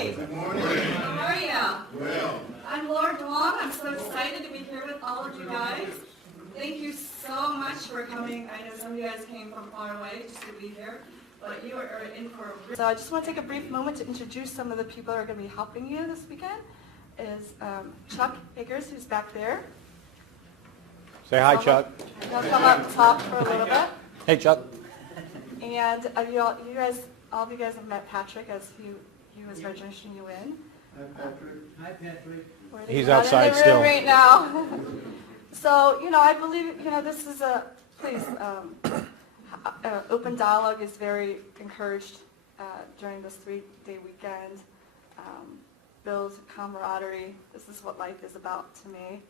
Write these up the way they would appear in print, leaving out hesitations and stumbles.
Hey. Good morning. How are you? Well. I'm Laura Duong. I'm so excited to be here with all of you guys. Thank you so much for coming. I know some of you guys came from far away just to be here, but you are in for a... So I just want to take a brief moment to introduce some of the people that are going to be helping you this weekend. Is Chuck Higgers, who's back there. Say hi, Chuck. He'll come up and talk for a little bit. Hey, Chuck. And all of you guys have met Patrick as he was registering you in. Hi, Patrick. Hi, Patrick. He's outside still. Right now. So, I believe, this is open dialogue is very encouraged during this 3-day weekend. Build camaraderie. This is what life is about to me,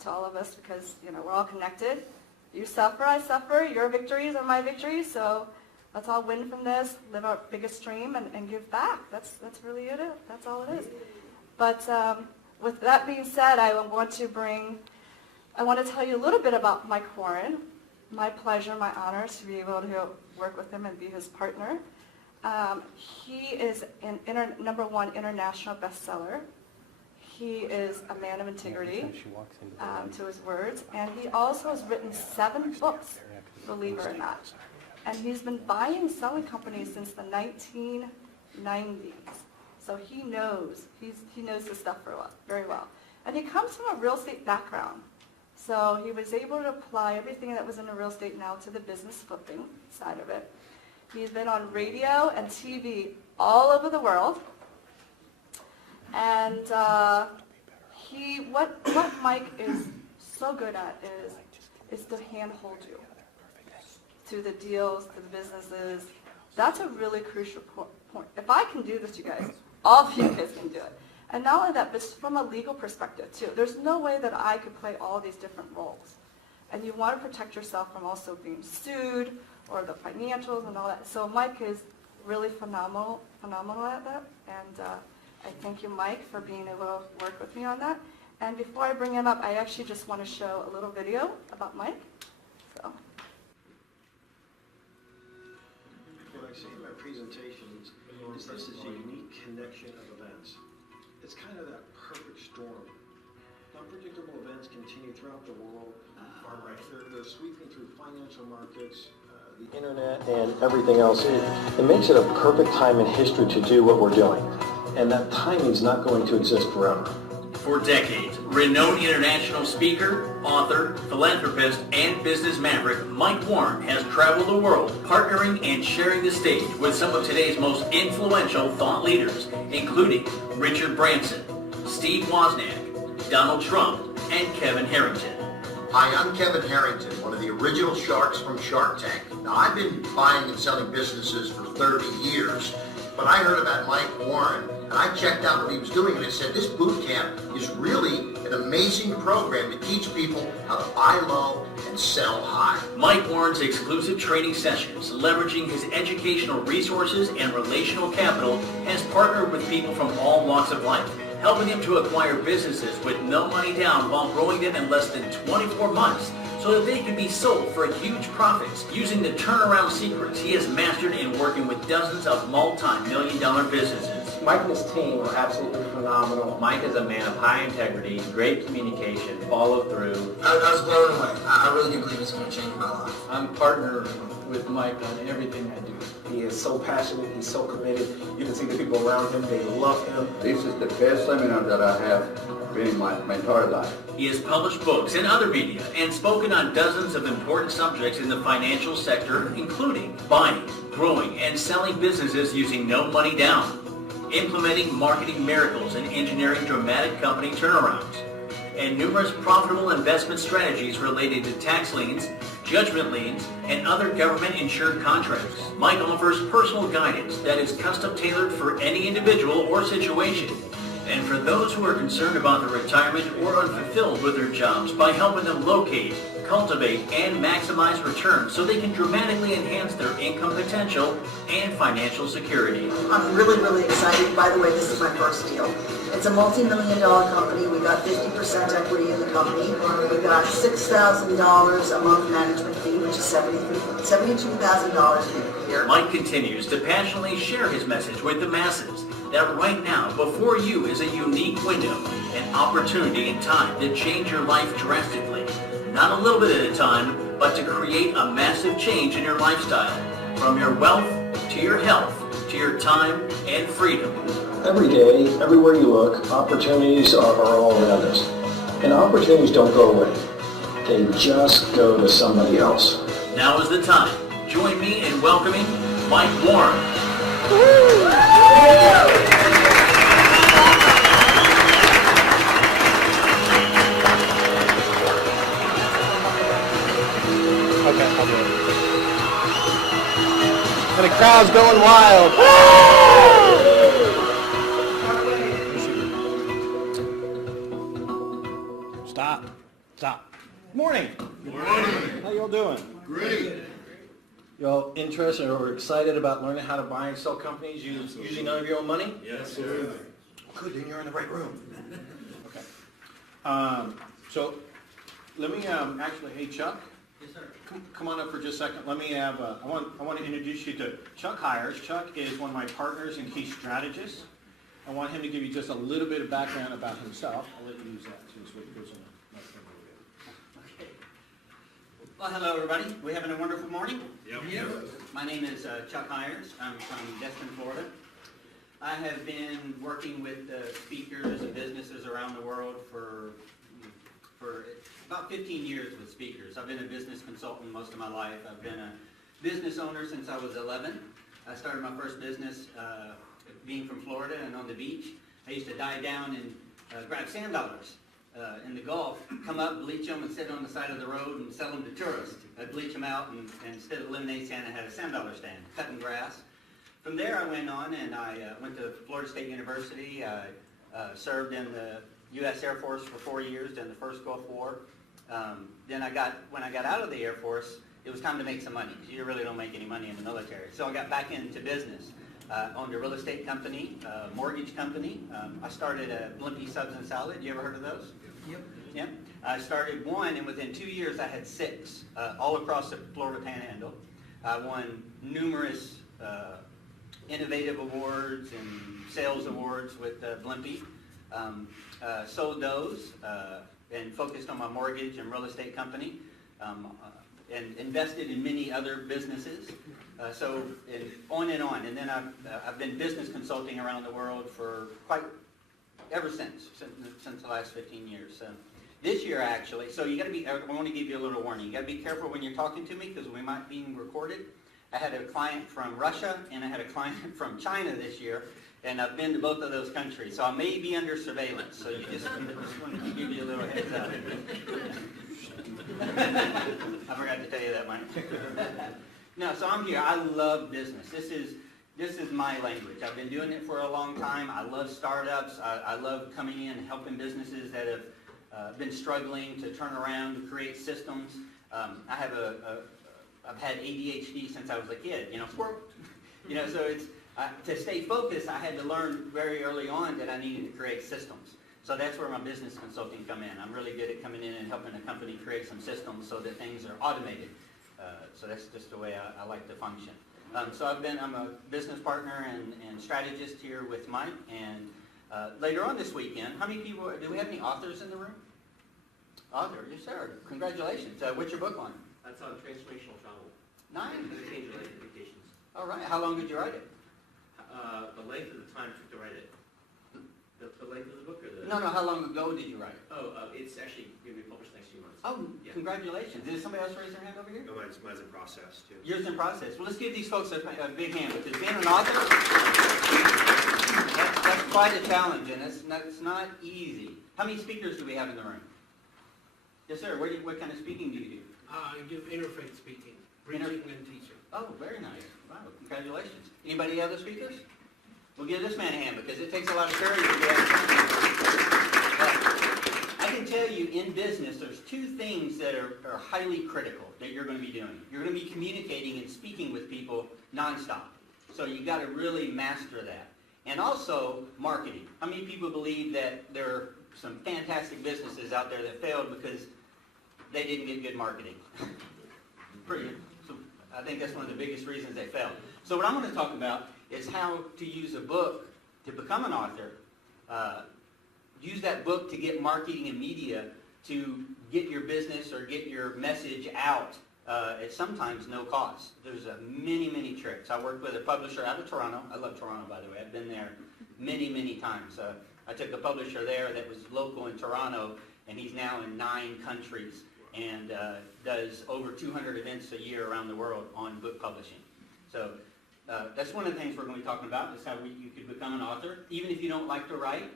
to all of us, because, we're all connected. You suffer, I suffer. Your victories are my victories, so let's all win from this, live our biggest dream, and give back. That's really it. That's all it is. But with that being said, I want to tell you a little bit about Mike Warren. My pleasure, my honor to be able to work with him and be his partner. He is an #1 international bestseller. He is a man of integrity to his words, and he also has written 7 books, believe it or not. And he's been buying and selling companies since the 1990s. So he knows this stuff very well. And he comes from a real estate background. So he was able to apply everything that was in the real estate now to the business flipping side of it. He's been on radio and TV all over the world. And what Mike is so good at is to handhold you to the deals, to the businesses. That's a really crucial point. If I can do this, you guys, all of you guys can do it. And not only that, but from a legal perspective too. There's no way that I could play all these different roles. And you want to protect yourself from also being sued or the financials and all that. So Mike is really phenomenal at that. And I thank you, Mike, for being able to work with me on that. And before I bring him up, I actually just want to show a little video about Mike. So. What I say in my presentations is this is a unique connection of events. It's kind of that perfect storm. Unpredictable events continue throughout the world. They're sweeping through financial markets, the internet, and everything else. It makes it a perfect time in history to do what we're doing. And that timing's not going to exist forever. For decades, renowned international speaker, author, philanthropist, and business maverick Mike Warren has traveled the world, partnering and sharing the stage with some of today's most influential thought leaders, including Richard Branson, Steve Wozniak, Donald Trump, and Kevin Harrington. Hi, I'm Kevin Harrington, one of the original sharks from Shark Tank. Now, I've been buying and selling businesses for 30 years, but I heard about Mike Warren, and I checked out what he was doing, and I said, this boot camp is really an amazing program to teach people how to buy low and sell high. Mike Warren's exclusive training sessions, leveraging his educational resources and relational capital, has partnered with people from all walks of life, helping them to acquire businesses with no money down while growing them in less than 24 months so that they can be sold for huge profits using the turnaround secrets he has mastered in working with dozens of multi-million-dollar businesses. Mike and his team are absolutely phenomenal. Mike is a man of high integrity, great communication, follow through. I was blown away. I really do believe it's going to change my life. I'm partnered with Mike on everything I do. He is so passionate, he's so committed. You can see the people around him, they love him. This is the best seminar that I have been in my entire life. He has published books in other media and spoken on dozens of important subjects in the financial sector, including buying, growing, and selling businesses using no money down, implementing marketing miracles and engineering dramatic company turnarounds, and numerous profitable investment strategies related to tax liens, judgment liens, and other government-insured contracts. Mike offers personal guidance that is custom-tailored for any individual or situation. And for those who are concerned about their retirement or unfulfilled with their jobs, by helping them locate, cultivate, and maximize returns so they can dramatically enhance their income potential and financial security. I'm really, really excited. By the way, this is my first deal. It's a multi-million-dollar company. We got 50% equity in the company. We got $6,000 a month management fee, which is $72,000 a year. Mike continues to passionately share his message with the masses that right now, before you is a unique window, an opportunity in time to change your life drastically. Not a little bit at a time, but to create a massive change in your lifestyle. From your wealth, to your health, to your time and freedom. Every day, everywhere you look, opportunities are all around us. And opportunities don't go away. They just go to somebody else. Now is the time. Join me in welcoming Mike Warren. Okay, I'll do it. And the crowd's going wild. Stop. Stop. Morning. Good morning. How y'all doing? Great. Y'all interested or excited about learning how to buy and sell companies using none of your own money? Yes, sir. Good, then you're in the right room. Okay. So let me actually, hey Chuck. Yes, sir. Come on up for just a second. Let me have. I want to introduce you to Chuck Hires. Chuck is one of my partners and key strategists. I want him to give you just a little bit of background about himself. I'll let you use that since it goes on the microphone. Okay. Well, hello everybody. We having a wonderful morning? Yep. My name is Chuck Hires. I'm from Destin, Florida. I have been working with speakers and businesses around the world for about 15 years with speakers. I've been a business consultant most of my life. I've been a business owner since I was 11. I started my first business being from Florida and on the beach. I used to dive down and grab sand dollars in the Gulf, come up, bleach them, and sit on the side of the road and sell them to tourists. I'd bleach them out, and instead of lemonade stand, I had a sand dollar stand, cutting grass. From there, I went on and I went to Florida State University. I served in the U.S. Air Force for 4 years during the first Gulf War. Then when I got out of the Air Force, it was time to make some money. You really don't make any money in the military. So I got back into business. Owned a real estate company, mortgage company. I started a Blimpie Subs and Salad. You ever heard of those? Yep. Yep. I started one, and within 2 years I had 6, all across the Florida Panhandle. I won numerous innovative awards and sales awards with Blimpie. Sold those and focused on my mortgage and real estate company, and invested in many other businesses. And on and on. And then I've been business consulting around the world for ever since the last 15 years. This year actually, so you got to be. I want to give you a little warning. You got to be careful when you're talking to me because we might be recorded. I had a client from Russia and I had a client from China this year, and I've been to both of those countries, so I may be under surveillance. So you just want to give you a little heads up. I forgot to tell you that, Mike. No, so I'm here. I love business. This is my language. I've been doing it for a long time. I love startups. I love coming in and helping businesses that have been struggling to turn around, to create systems. I've had ADHD since I was a kid. So it's to stay focused. I had to learn very early on that I needed to create systems. So that's where my business consulting come in. I'm really good at coming in and helping a company create some systems so that things are automated. So that's just the way I like to function. So I'm a business partner and strategist here with Mike. And later on this weekend, how many people, do we have any authors in the room? Author, yes sir. Congratulations. What's your book on? That's on transformational travel. Nice. And the change of life implications. All right. How long did you write it? The length of the time it took to write it. The length of the book or the... No, how long ago did you write it? It's actually going to be published next few months. Oh, yeah. Congratulations. Did somebody else raise their hand over here? No, mine's in process, too. Yours in process. Well, let's give these folks a big hand, because being an author, that's quite a challenge, and it's not easy. How many speakers do we have in the room? Yes, sir. What kind of speaking do you do? I do interfaith speaking, preaching and teaching. Oh, very nice. Wow, congratulations. Anybody other speakers? We'll give this man a hand because it takes a lot of courage to be out of I can tell you in business, there's 2 things that are highly critical that you're going to be doing. You're going to be communicating and speaking with people nonstop. So you got to really master that. And also marketing. How many people believe that there are some fantastic businesses out there that failed because they didn't get good marketing? So I think that's one of the biggest reasons they failed. So what I'm going to talk about is how to use a book to become an author, use that book to get marketing and media to get your business or get your message out at sometimes no cost. There's many, many tricks. I worked with a publisher out of Toronto. I love Toronto, by the way. I've been there many, many times. I took a publisher there that was local in Toronto, and he's now in 9 countries and does over 200 events a year around the world on book publishing. So that's one of the things we're going to be talking about, is how you could become an author. Even if you don't like to write,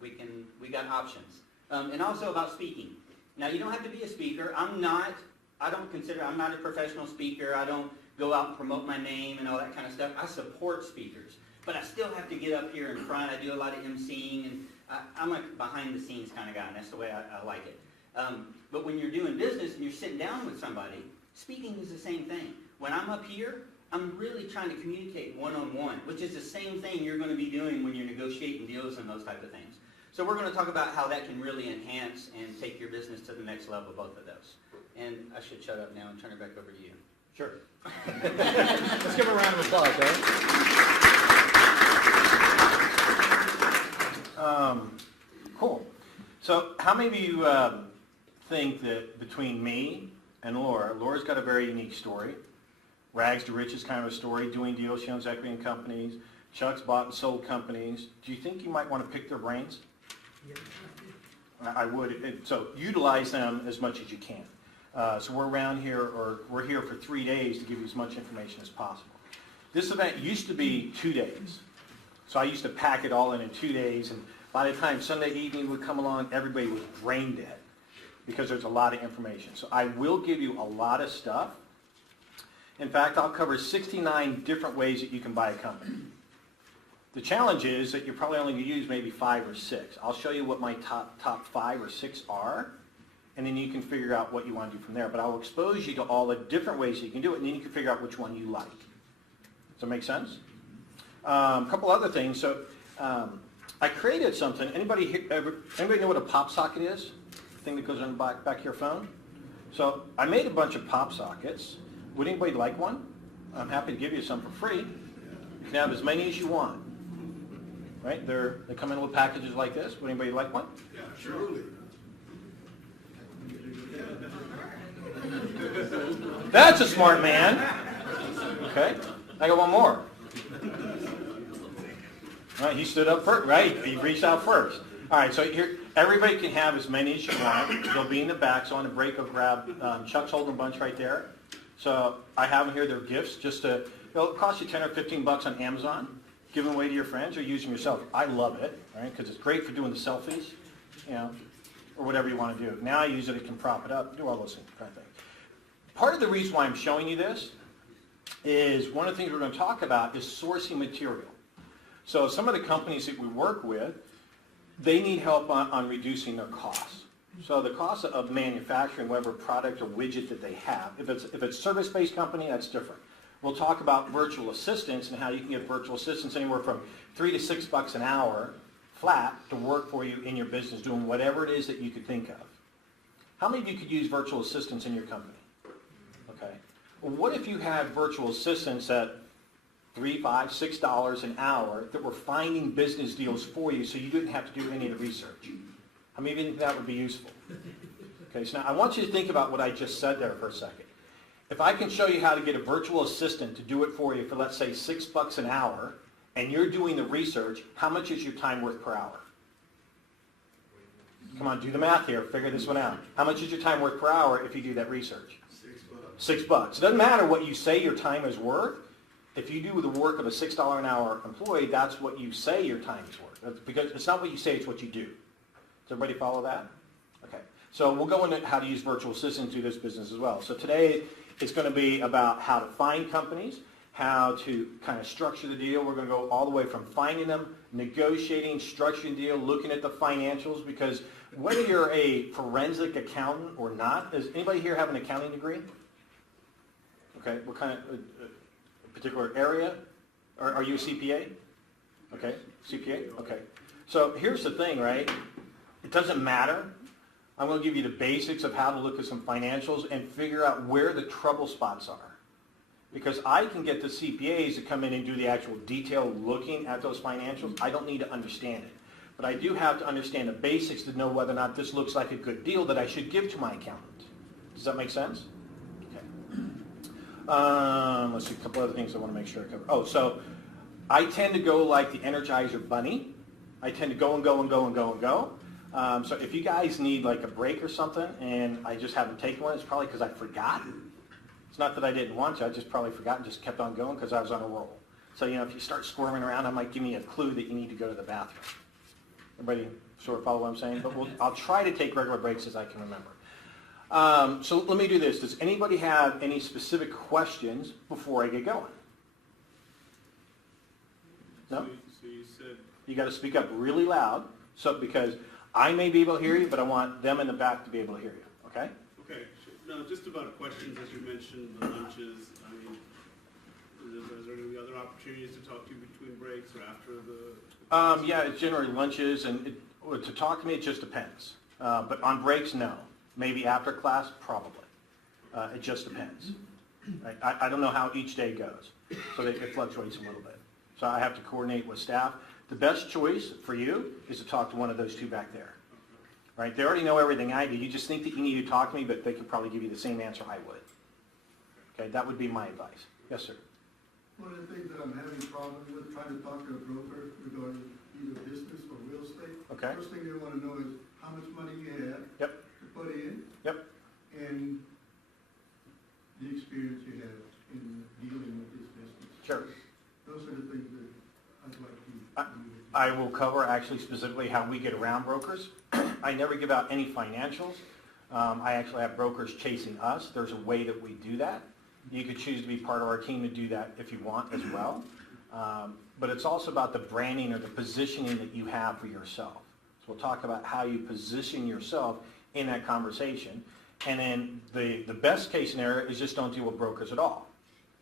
we got options. And also about speaking. Now, you don't have to be a speaker. I'm not a professional speaker. I don't go out and promote my name and all that kind of stuff. I support speakers. But I still have to get up here in front. I do a lot of emceeing, and I'm a behind-the-scenes kind of guy, and that's the way I like it. But when you're doing business and you're sitting down with somebody, speaking is the same thing. When I'm up here, I'm really trying to communicate one-on-one, which is the same thing you're going to be doing when you're negotiating deals and those type of things. So we're going to talk about how that can really enhance and take your business to the next level, both of those. And I should shut up now and turn it back over to you. Sure. Let's give a round of applause, cool. So how many of you think that between me and Laura's got a very unique story. Rags to riches kind of a story, doing deals, she owns equity in companies. Chuck's bought and sold companies. Do you think you might want to pick their brains? I would. So utilize them as much as you can. So we're around here, or we're here for 3 days to give you as much information as possible. This event used to be 2 days. So I used to pack it all in 2 days, and by the time Sunday evening would come along, everybody was brain dead because there's a lot of information. So I will give you a lot of stuff. In fact, I'll cover 69 different ways that you can buy a company. The challenge is that you're probably only going to use maybe 5 or 6. I'll show you what my top 5 or 6 are, and then you can figure out what you want to do from there. But I'll expose you to all the different ways you can do it, and then you can figure out which one you like. Does that make sense? A couple other things. So I created something. Anybody know what a pop socket is? The thing that goes on the back of your phone? So I made a bunch of pop sockets. Would anybody like one? I'm happy to give you some for free. You can have as many as you want. Right? They come in with packages like this. Would anybody like one? Yeah, surely. That's a smart man. Okay. I got one more. All right, he stood up first, right? He reached out first. All right, so here, everybody can have as many as you want. They'll be in the back, so on the break, I'll grab, Chuck's holding a bunch right there. So I have them here, they're gifts, it'll cost you 10 or 15 bucks on Amazon. Give them away to your friends or use them yourself. I love it, right? Because it's great for doing the selfies, or whatever you want to do. Now I use it, it can prop it up, do all those things, kind of thing. Part of the reason why I'm showing you this is one of the things we're going to talk about is sourcing material. So some of the companies that we work with, they need help on reducing their costs. So the cost of manufacturing whatever product or widget that they have, if it's a service-based company, that's different. We'll talk about virtual assistants and how you can get virtual assistants anywhere from $3 to $6 an hour flat to work for you in your business doing whatever it is that you could think of. How many of you could use virtual assistants in your company? Okay. Well, what if you had virtual assistants at $3, $5, $6 an hour that were finding business deals for you so you didn't have to do any of the research? How many of you think that would be useful? Okay, so now I want you to think about what I just said there for a second. If I can show you how to get a virtual assistant to do it for you for, let's say, $6 an hour, and you're doing the research, how much is your time worth per hour? Come on, do the math here. Figure this one out. How much is your time worth per hour if you do that research? $6. $6. It doesn't matter what you say your time is worth. If you do the work of a $6 an hour employee, that's what you say your time is worth. That's because it's not what you say, it's what you do. Does everybody follow that? Okay. So we'll go into how to use virtual assistants to do this business as well. So today it's going to be about how to find companies, how to kind of structure the deal. We're going to go all the way from finding them, negotiating, structuring the deal, looking at the financials, because whether you're a forensic accountant or not, does anybody here have an accounting degree? Okay, what kind of a particular area? Are you a CPA? Okay, CPA? Okay. So here's the thing, right? It doesn't matter. I'm going to give you the basics of how to look at some financials and figure out where the trouble spots are. Because I can get the CPAs to come in and do the actual detailed looking at those financials. I don't need to understand it. But I do have to understand the basics to know whether or not this looks like a good deal that I should give to my accountant. Does that make sense? Okay. Let's see, a couple other things I want to make sure I cover. Oh, so I tend to go like the Energizer Bunny. I tend to go and go and go and go and go. So if you guys need like a break or something and I just haven't taken one, it's probably because I forgot. It's not that I didn't want to, I just probably forgot and just kept on going because I was on a roll. So, you know, if you start squirming around, that might give me a clue that you need to go to the bathroom. Everybody sort of follow what I'm saying? But I'll try to take regular breaks as I can remember. So let me do this. Does anybody have any specific questions before I get going? No? So you said... You got to speak up really loud, so because I may be able to hear you, but I want them in the back to be able to hear you, okay? Okay, sure. No, just about questions, as you mentioned, the lunches. I mean, is there any other opportunities to talk to you between breaks or after the... Yeah, it's generally lunches, and to talk to me, it just depends. But on breaks, no. Maybe after class, probably. It just depends. Right? I don't know how each day goes, so it fluctuates a little bit. So I have to coordinate with staff. The best choice for you is to talk to one of those two back there. Right? They already know everything I do. You just think that you need to talk to me, but they can probably give you the same answer I would. Okay, that would be my advice. Yes, sir. One of the things that I'm having problems with trying to talk to a broker regarding either business or real estate. Okay. First thing they want to know is how much money you have Yep. to put in. Yep. And the experience you have in dealing with this business. Sure. Those are the things that I'd like to. I will cover actually specifically how we get around brokers. I never give out any financials. I actually have brokers chasing us. There's a way that we do that. You could choose to be part of our team to do that if you want as well. But it's also about the branding or the positioning that you have for yourself. So we'll talk about how you position yourself in that conversation. And then the best case scenario is just don't deal with brokers at all.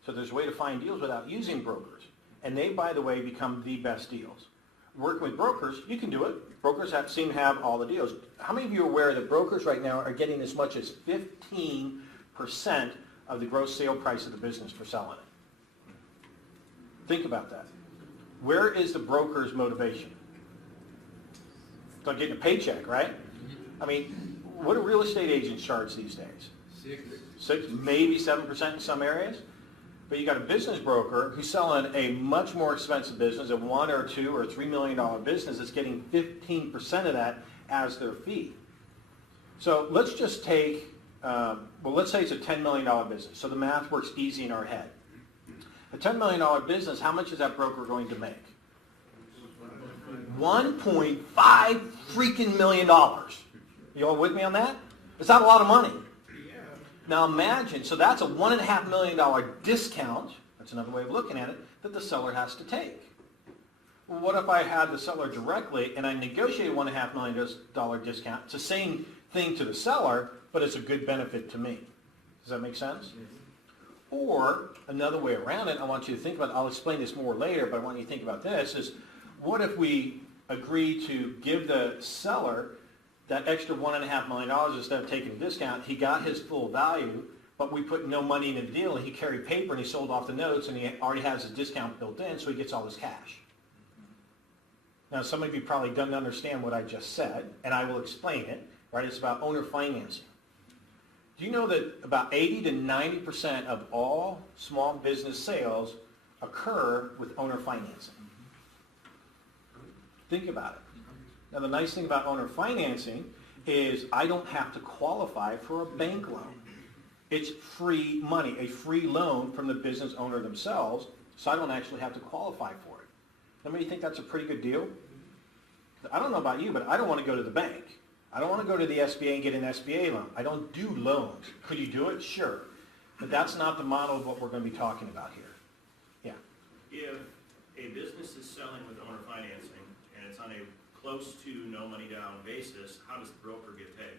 So there's a way to find deals without using brokers. And they, by the way, become the best deals. Working with brokers, you can do it. Brokers seem to have all the deals. How many of you are aware that brokers right now are getting as much as 15% of the gross sale price of the business for selling it? Think about that. Where is the broker's motivation? It's not getting a paycheck, right? I mean, what do real estate agents charge these days? 6, maybe 7% in some areas. But you got a business broker who's selling a much more expensive business, a $1 or $2 or $3 million business that's getting 15% of that as their fee. So let's just take, let's say it's a $10 million business. So the math works easy in our head. A $10 million business, how much is that broker going to make? $1.5 freaking million. You all with me on that? Is that a lot of money? Now imagine, so that's a $1.5 million discount, that's another way of looking at it, that the seller has to take. Well, what if I had the seller directly and I negotiate a $1.5 million discount? It's the same thing to the seller, but it's a good benefit to me. Does that make sense? Or another way around it, I want you to think about, I'll explain this more later, but I want you to think about this, is what if we agree to give the seller that extra $1.5 million instead of taking a discount? He got his full value, but we put no money into the deal, and he carried paper and he sold off the notes, and he already has his discount built in, so he gets all his cash. Now, some of you probably don't understand what I just said, and I will explain it, right? It's about owner financing. Do you know that about 80 to 90% of all small business sales occur with owner financing? Think about it. Now, the nice thing about owner financing is I don't have to qualify for a bank loan. It's free money, a free loan from the business owner themselves, so I don't actually have to qualify for it. Somebody think that's a pretty good deal? I don't know about you, but I don't want to go to the bank. I don't want to go to the SBA and get an SBA loan. I don't do loans. Could you do it? Sure. But that's not the model of what we're going to be talking about here. Yeah. If a business is selling with owner financing and it's on a close to no money down basis, how does the broker get paid?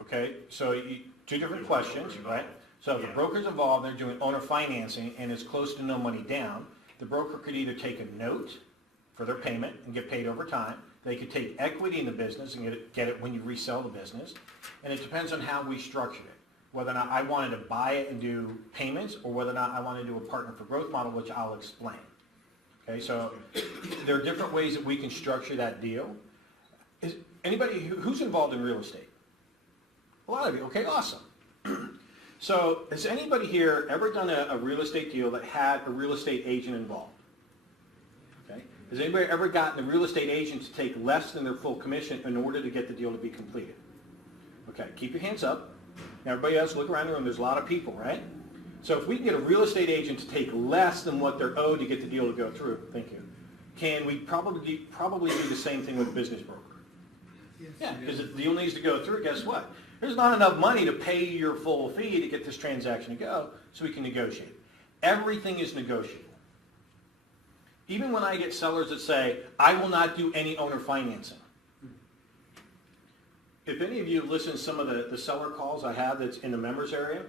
Okay, so two different questions, right? So if the broker's involved, they're doing owner financing and it's close to no money down, the broker could either take a note for their payment and get paid over time. They could take equity in the business and get it when you resell the business. And it depends on how we structured it. whether or not I wanted to buy it and do payments, or whether or not I want to do a partner for growth model, which I'll explain. Okay, so there are different ways that we can structure that deal. Is anybody who's involved in real estate? A lot of you. Okay, awesome. So has anybody here ever done a real estate deal that had a real estate agent involved? Okay. Has anybody ever gotten a real estate agent to take less than their full commission in order to get the deal to be completed? Okay, keep your hands up. Now everybody else, look around the room. There's a lot of people, right? So if we can get a real estate agent to take less than what they're owed to get the deal to go through, thank you, can we probably do the same thing with a business broker? Yes. Yeah, because if the deal needs to go through, guess what? There's not enough money to pay your full fee to get this transaction to go, so we can negotiate. Everything is negotiable. Even when I get sellers that say, I will not do any owner financing. If any of you listen to some of the seller calls I have that's in the members area,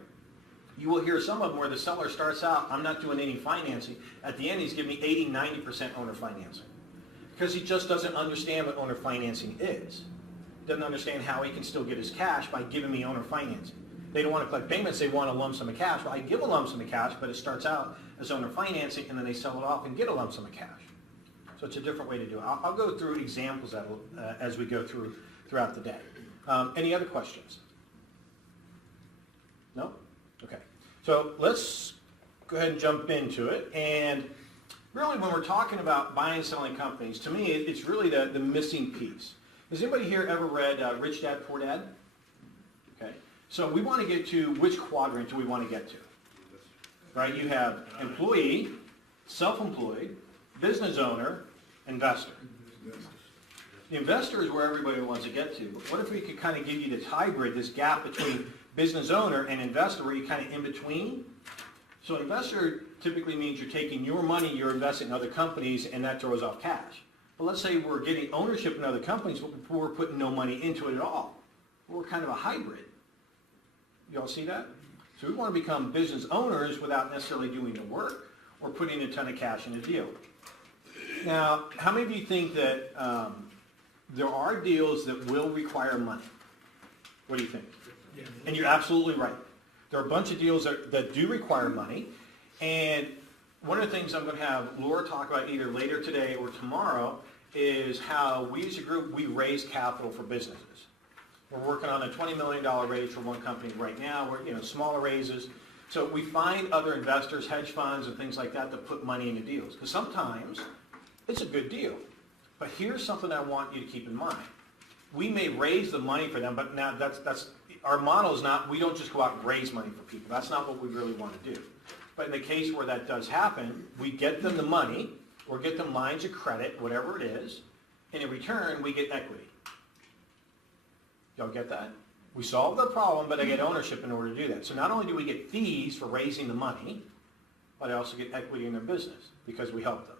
you will hear some of them where the seller starts out, I'm not doing any financing. At the end, he's giving me 80, 90% owner financing. Because he just doesn't understand what owner financing is. Doesn't understand how he can still get his cash by giving me owner financing. They don't want to collect payments, they want a lump sum of cash. Well, I give a lump sum of cash, but it starts out as owner financing, and then they sell it off and get a lump sum of cash. So it's a different way to do it. I'll go through examples as we go throughout the day. Any other questions? No? Okay. So let's go ahead and jump into it. And really, when we're talking about buying and selling companies, to me, it's really the missing piece. Has anybody here ever read Rich Dad, Poor Dad? Okay. So we want to get to which quadrant do we want to get to? Right? You have employee, self-employed, business owner, investor. The investor is where everybody wants to get to. But what if we could kind of give you this hybrid, this gap between business owner and investor, where you're kind of in between? So investor typically means you're taking your money, you're investing in other companies, and that throws off cash. But let's say we're getting ownership in other companies, but we're putting no money into it at all. We're kind of a hybrid. You all see that? So we want to become business owners without necessarily doing the work or putting a ton of cash in a deal. Now, how many of you think that there are deals that will require money? What do you think? Yeah. And you're absolutely right. There are a bunch of deals that do require money. And one of the things I'm going to have Laura talk about either later today or tomorrow is how we as a group, we raise capital for businesses. We're working on a $20 million raise for one company right now. We're, smaller raises. So we find other investors, hedge funds and things like that put money into deals. Because sometimes it's a good deal. But here's something I want you to keep in mind. We may raise the money for them, but now that's our model is not, we don't just go out and raise money for people. That's not what we really want to do. But in the case where that does happen, we get them the money or get them lines of credit, whatever it is, and in return, we get equity. Y'all get that? We solve the problem, but I get ownership in order to do that. So not only do we get fees for raising the money, but I also get equity in their business because we help them.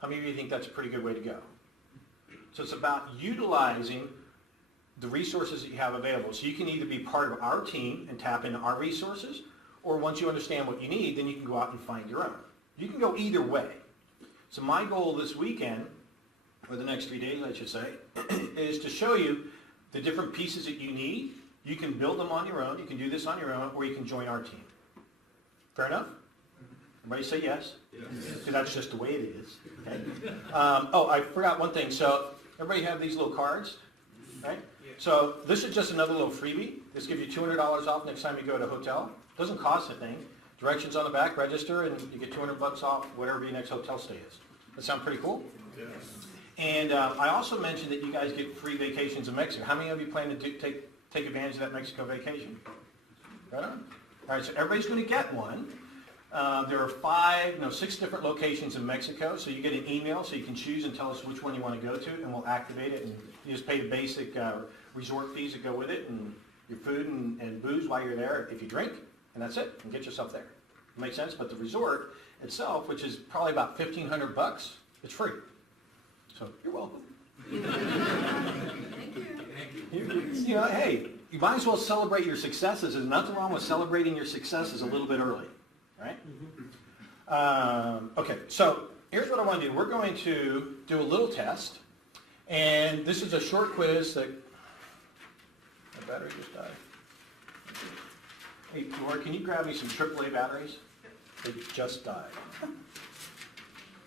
How many of you think that's a pretty good way to go? So it's about utilizing the resources that you have available. So you can either be part of our team and tap into our resources, or once you understand what you need, then you can go out and find your own. You can go either way. So my goal this weekend, or the next 3 days I should say, is to show you the different pieces that you need. You can build them on your own, you can do this on your own, or you can join our team. Fair enough? Everybody say yes? Yes. So that's just the way it is. Okay? I forgot one thing. So everybody have these little cards, right? So this is just another little freebie. This gives you $200 off next time you go to a hotel. Doesn't cost a thing. Directions on the back, register, and you get $200 off whatever your next hotel stay is. That sound pretty cool? Yes. And I also mentioned that you guys get free vacations in Mexico. How many of you plan to take advantage of that Mexico vacation? Right on. All right, so everybody's going to get one. There are 6 different locations in Mexico, so you get an email so you can choose and tell us which one you want to go to, and we'll activate it. And you just pay the basic resort fees that go with it, and your food and booze while you're there if you drink, and that's it, and get yourself there. Makes sense? But the resort itself, which is probably about $1,500, it's free. So you're welcome. Hey, you might as well celebrate your successes. There's nothing wrong with celebrating your successes a little bit early, right? Okay, so here's what I want to do. We're going to do a little test, and this is a short quiz that my battery just died. Hey, Laura, can you grab me some AAA batteries? They just died.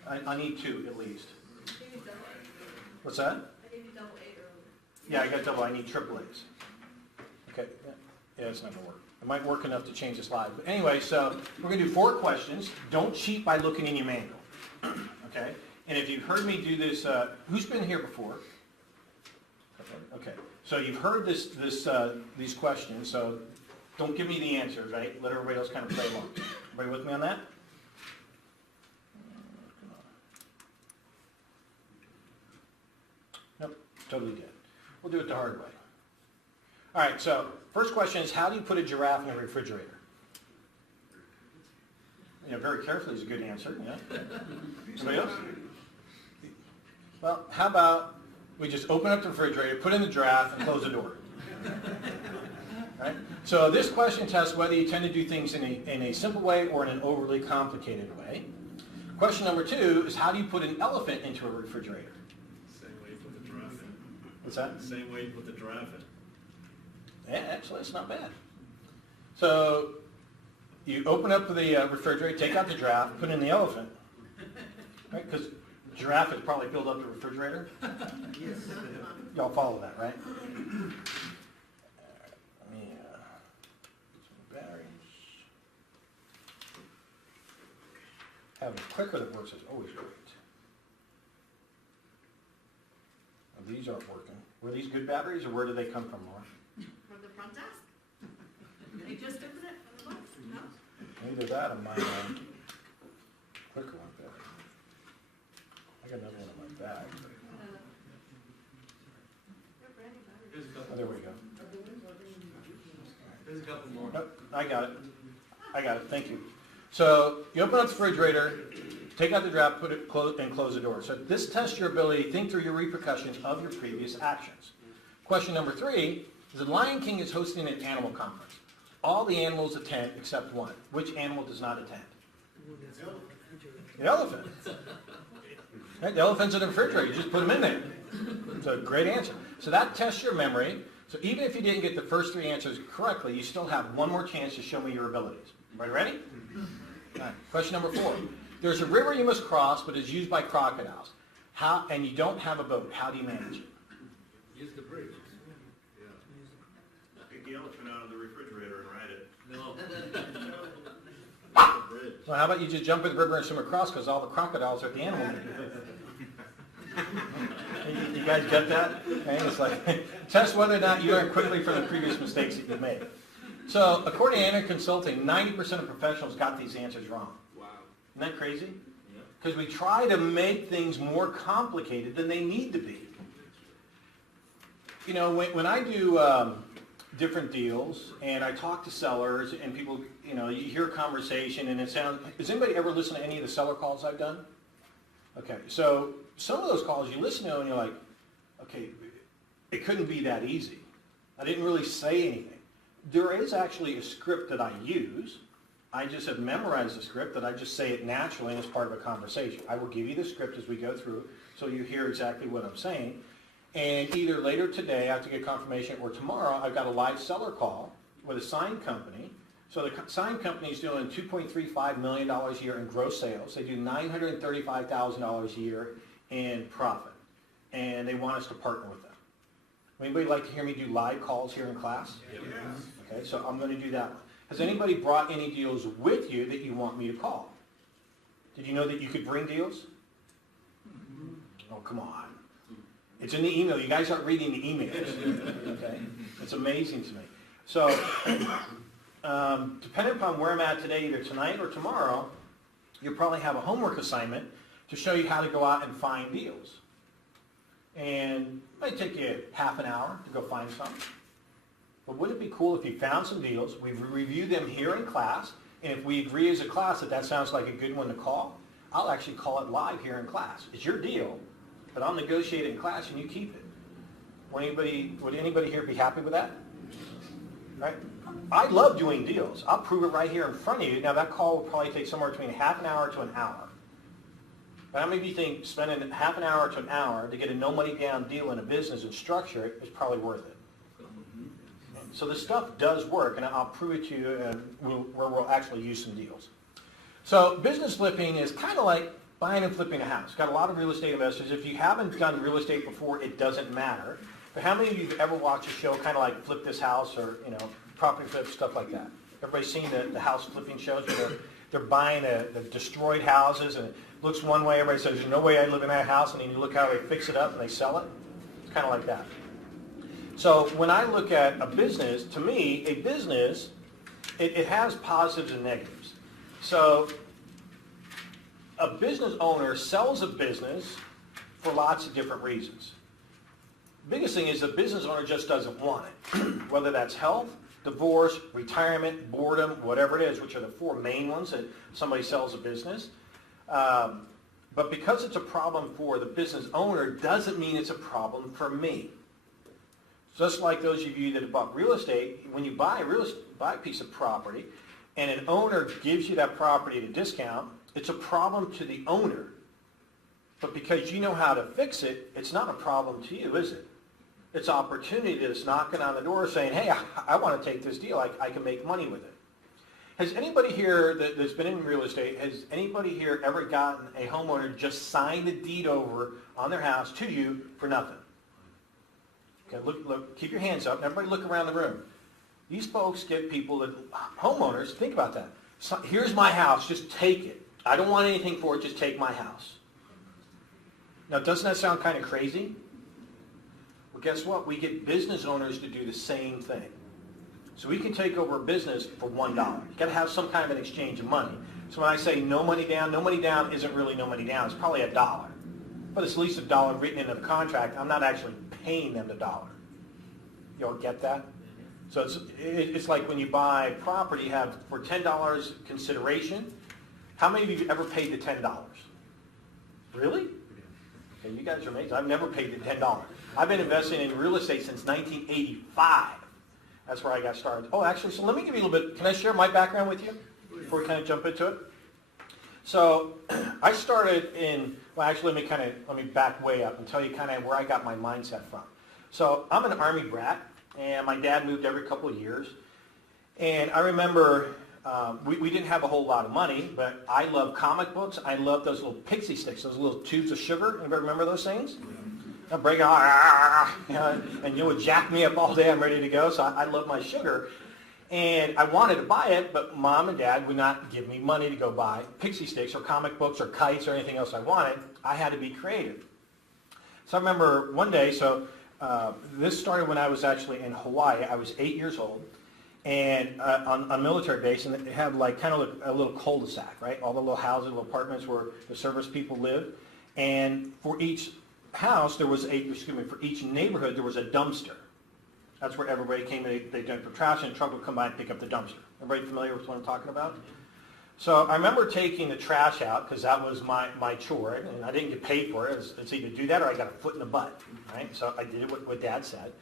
I need 2 at least. What's that? Yeah, I got double. I need AAAs. Okay. Yeah, it's not going to work. It might work enough to change the slide. But anyway, so we're going to do 4 questions. Don't cheat by looking in your manual. Okay? And if you've heard me do this, who's been here before? Okay. So you've heard these questions, so don't give me the answers, right? Let everybody else kind of play along. Everybody with me on that? Nope, totally dead. We'll do it the hard way. All right, so first question is, how do you put a giraffe in a refrigerator? Very carefully is a good answer. Yeah. Somebody else? Well, how about we just open up the refrigerator, put in the giraffe, and close the door. Right? So this question tests whether you tend to do things in a simple way or in an overly complicated way. Question number 2 is, how do you put an elephant into a refrigerator? Same way you put the giraffe in. What's that? Same way you put the giraffe in. Yeah, actually, it's not bad. So you open up the refrigerator, take out the giraffe, put in the elephant. Right? Because giraffe has probably filled up the refrigerator. Yes. Y'all follow that, right? Let me some batteries. Having a clicker that works is always great. Well, these aren't working. Were these good batteries, or where did they come from, Laura? From the front desk. They just opened it from the box, no? Either that or my clicker went better. I got another one in my bag. Oh, there we go. There's a couple more. Nope, I got it. Thank you. So you open up the refrigerator, take out the draft, put it and close the door. So this tests your ability to think through your repercussions of your previous actions. Question number 3 is, the Lion King is hosting an animal conference. All the animals attend except one. Which animal does not attend? The elephant. Right? The elephant's in the refrigerator. You just put them in there. It's a great answer. So that tests your memory. So even if you didn't get the first 3 answers correctly, you still have one more chance to show me your abilities. Everybody ready? All right. Question number 4. There's a river you must cross, but it's used by crocodiles. And you don't have a boat. How do you manage it? Use the bridge. Take the elephant out of the refrigerator and ride it. No. Well, how about you just jump in the river and swim across, because all the crocodiles are at the animal meeting. You guys get that? Okay, it's like, test whether or not you learn quickly from the previous mistakes that you've made. So, according to Anna Consulting, 90% of professionals got these answers wrong. Wow. Isn't that crazy? Because we try to make things more complicated than they need to be. You know, when I do different deals and I talk to sellers and people, you know, you hear a conversation and it sounds, has anybody ever listened to any of the seller calls I've done? Okay, so some of those calls you listen to and you're like, okay, it couldn't be that easy. I didn't really say anything. There is actually a script that I use. I just have memorized the script that I just say it naturally as part of a conversation. I will give you the script as we go through so you hear exactly what I'm saying. And either later today, I have to get confirmation, or tomorrow, I've got a live seller call with a sign company. So the sign company is doing $2.35 million a year in gross sales. They do $935,000 a year in profit. And they want us to partner with them. Anybody like to hear me do live calls here in class? Yes. Okay, so I'm going to do that one. Has anybody brought any deals with you that you want me to call? Did you know that you could bring deals? Oh, come on. It's in the email. You guys aren't reading the emails. Okay? It's amazing to me. So, depending upon where I'm at today, either tonight or tomorrow, you'll probably have a homework assignment to show you how to go out and find deals. And it might take you half an hour to go find some. But wouldn't it be cool if you found some deals, we review them here in class, and if we agree as a class that that sounds like a good one to call, I'll actually call it live here in class. It's your deal, but I'll negotiate it in class and you keep it. Would anybody here be happy with that? Right? I love doing deals. I'll prove it right here in front of you. Now that call will probably take somewhere between half an hour to an hour. But how many of you think spending half an hour to an hour to get a no money down deal in a business and structure it is probably worth it? So this stuff does work, and I'll prove it to you where we'll actually use some deals. So business flipping is kind of like buying and flipping a house. Got a lot of real estate investors. If you haven't done real estate before, it doesn't matter. But how many of you have ever watched a show kind of like Flip This House or, property flip, stuff like that? Everybody's seen the house flipping shows where they're buying the destroyed houses and it looks one way, everybody says, there's no way I live in that house, and then you look how they fix it up and they sell it. It's kind of like that. So when I look at a business, to me, a business, it has positives and negatives. So a business owner sells a business for lots of different reasons. The biggest thing is the business owner just doesn't want it, whether that's health, divorce, retirement, boredom, whatever it is, which are the four main ones that somebody sells a business. But because it's a problem for the business owner doesn't mean it's a problem for me. Just like those of you that have bought real estate, when you buy a piece of property and an owner gives you that property at a discount, it's a problem to the owner. But because you know how to fix it, it's not a problem to you, is it? It's opportunity that's knocking on the door saying, hey, I want to take this deal. I can make money with it. Has anybody here that's been in real estate, has anybody here ever gotten a homeowner just sign the deed over on their house to you for nothing? Okay, look, keep your hands up. And everybody look around the room. These folks get people that, homeowners, think about that. So, here's my house, just take it. I don't want anything for it, just take my house. Now, doesn't that sound kind of crazy? Well, guess what? We get business owners to do the same thing. So we can take over a business for $1. You've got to have some kind of an exchange of money. So when I say no money down isn't really no money down. It's probably $1. But it's at least $1 written into the contract. I'm not actually paying them the $1. You all get that? So it's like when you buy property, you have for $10 consideration. How many of you have ever paid the $10? Really? Okay, you guys are amazing. I've never paid the $10. I've been investing in real estate since 1985. That's where I got started. Oh, actually, so let me give you a little bit. Can I share my background with you before we kind of jump into it? So I started actually let me back way up and tell you kind of where I got my mindset from. So I'm an Army brat, and my dad moved every couple of years. And I remember we didn't have a whole lot of money, but I love comic books. I love those little pixie sticks, those little tubes of sugar. Anybody remember those things? I'll break out, and you would jack me up all day. I'm ready to go. So I love my sugar. And I wanted to buy it, but Mom and Dad would not give me money to go buy pixie sticks or comic books or kites or anything else I wanted. I had to be creative. So I remember one day, this started when I was actually in Hawaii. I was 8 years old. And on military base, and they have like kind of a little cul-de-sac, right? All the little houses, little apartments where the service people live. And for each house, for each neighborhood, there was a dumpster. That's where everybody came and they dumped for trash, and a truck would come by and pick up the dumpster. Everybody familiar with what I'm talking about? So I remember taking the trash out because that was my chore, and I didn't get paid for it. It's either do that or I got a foot in the butt, right? So I did what Dad said.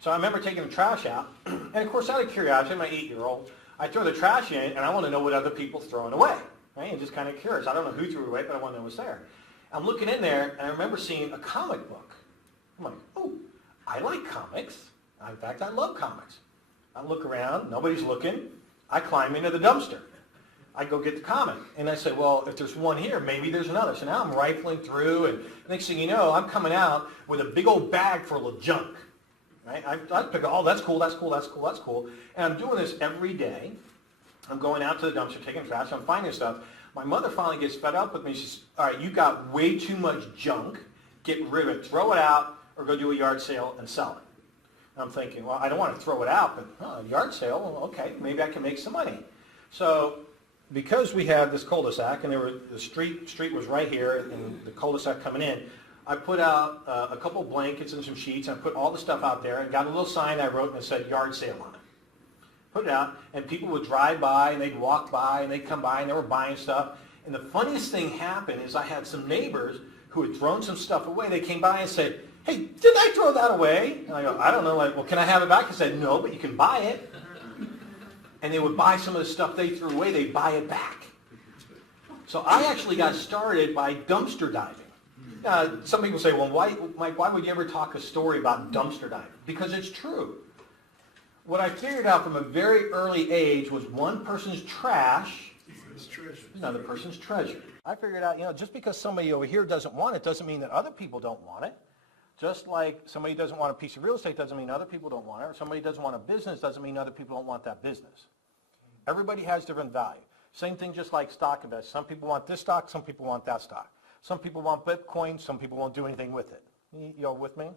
So I remember taking the trash out, and of course, out of curiosity, my 8-year-old, I throw the trash in, and I want to know what other people throwing away, right? And just kind of curious. I don't know who threw it away, but I want to know what's there. I'm looking in there, and I remember seeing a comic book. I'm like, oh, I like comics. In fact, I love comics. I look around, nobody's looking. I climb into the dumpster. I go get the comic, and I say, well, if there's one here, maybe there's another. So now I'm rifling through, and next thing you know, I'm coming out with a big old bag full of junk. Right? I pick, oh, that's cool, that's cool, that's cool, that's cool. And I'm doing this every day. I'm going out to the dumpster, taking trash, I'm finding stuff. My mother finally gets fed up with me. She says, all right, you got way too much junk. Get rid of it. Throw it out or go do a yard sale and sell it. And I'm thinking, well, I don't want to throw it out, but yard sale, well, okay, maybe I can make some money. So because we have this cul-de-sac, and the street was right here, and the cul-de-sac coming in, I put out a couple blankets and some sheets, and I put all the stuff out there, and got a little sign I wrote, and it said yard sale on it. Put it out, and people would drive by, and they'd walk by, and they'd come by, and they were buying stuff. And the funniest thing happened is I had some neighbors who had thrown some stuff away. They came by and said, hey, did I throw that away? And I go, I don't know. Like, well, can I have it back? I said, no, but you can buy it. And they would buy some of the stuff they threw away. They'd buy it back. So I actually got started by dumpster diving. Some people say, well, Mike, why would you ever talk a story about dumpster diving? Because it's true. what I figured out from a very early age was one person's trash It's treasure. is another person's treasure. I figured out, just because somebody over here doesn't want it doesn't mean that other people don't want it. Just like somebody doesn't want a piece of real estate doesn't mean other people don't want it, or somebody doesn't want a business doesn't mean other people don't want that business. Everybody has different value. Same thing just like stock investors. Some people want this stock, some people want that stock. Some people want Bitcoin, some people won't do anything with it. You all with me?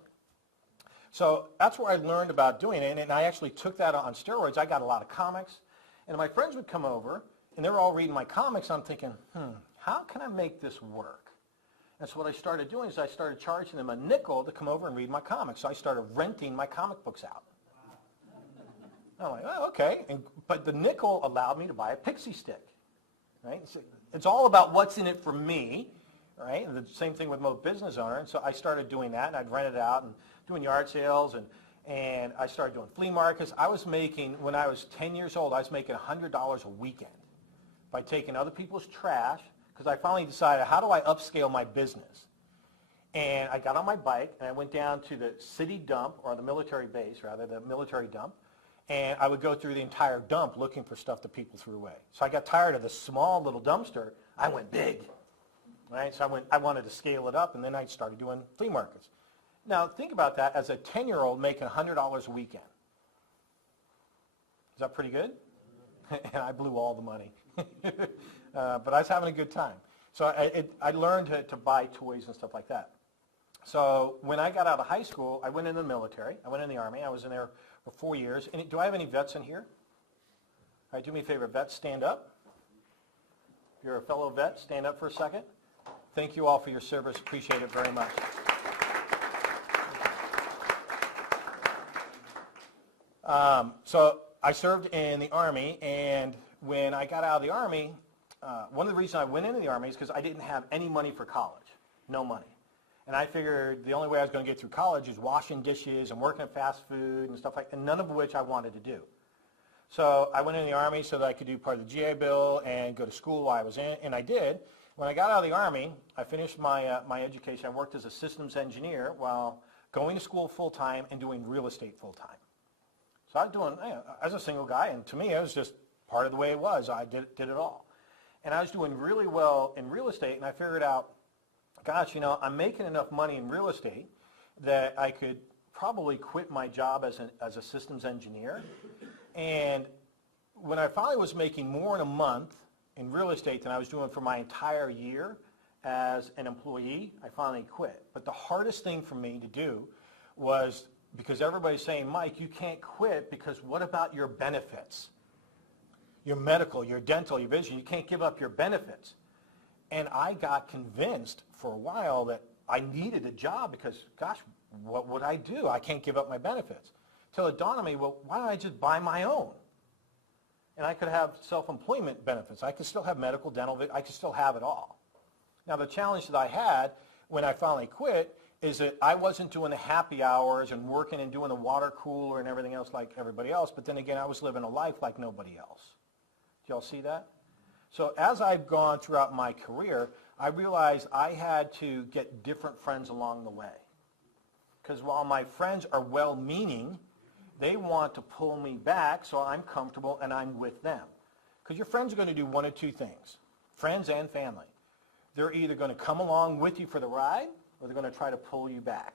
So that's where I learned about doing it, and I actually took that on steroids. I got a lot of comics, and my friends would come over, and they were all reading my comics. I'm thinking, how can I make this work? And so what I started doing is I started charging them a nickel to come over and read my comics. So I started renting my comic books out. I'm like, oh, okay. But the nickel allowed me to buy a pixie stick, right? So it's all about what's in it for me, right? And the same thing with most business owners. And so I started doing that, and I'd rent it out and doing yard sales, and I started doing flea markets. I was making, when I was 10 years old, I was making $100 a weekend by taking other people's trash, because I finally decided, how do I upscale my business? And I got on my bike, and I went down to the city dump, or the military base, rather, the military dump, and I would go through the entire dump looking for stuff that people threw away. So I got tired of the small little dumpster. I went big, right? So I wanted to scale it up, and then I started doing flea markets. Now, think about that as a 10-year-old making $100 a weekend. Is that pretty good? And I blew all the money. But I was having a good time. So I learned to buy toys and stuff like that. So when I got out of high school, I went into the military. I went in the Army. I was in there for 4 years. And do I have any vets in here? All right, do me a favor. Vets, stand up. If you're a fellow vet, stand up for a second. Thank you all for your service. Appreciate it very much. So I served in the Army, and when I got out of the Army, one of the reasons I went into the Army is because I didn't have any money for college, no money. And I figured the only way I was going to get through college is washing dishes and working at fast food and stuff like that, and none of which I wanted to do. So I went in the Army so that I could do part of the GA Bill and go to school while I was in, and I did. When I got out of the Army, I finished my education. I worked as a systems engineer while going to school full-time and doing real estate full-time. So I was doing, as a single guy, and to me it was just part of the way it was. I did it all. And I was doing really well in real estate, and I figured out, gosh, I'm making enough money in real estate that I could probably quit my job as a systems engineer. And when I finally was making more in a month in real estate than I was doing for my entire year as an employee, I finally quit. But the hardest thing for me to do was, because everybody's saying, Mike, you can't quit because what about your benefits? Your medical, your dental, your vision, you can't give up your benefits. And I got convinced for a while that I needed a job because, gosh, what would I do? I can't give up my benefits. Till it dawned on me, well, why don't I just buy my own? And I could have self-employment benefits. I could still have medical, dental, I could still have it all. Now, the challenge that I had when I finally quit is that I wasn't doing the happy hours and working and doing the water cooler and everything else like everybody else, but then again, I was living a life like nobody else. Do y'all see that? So as I've gone throughout my career, I realized I had to get different friends along the way. Because while my friends are well-meaning, they want to pull me back so I'm comfortable and I'm with them. Because your friends are going to do one of two things, friends and family. They're either going to come along with you for the ride, or they're going to try to pull you back.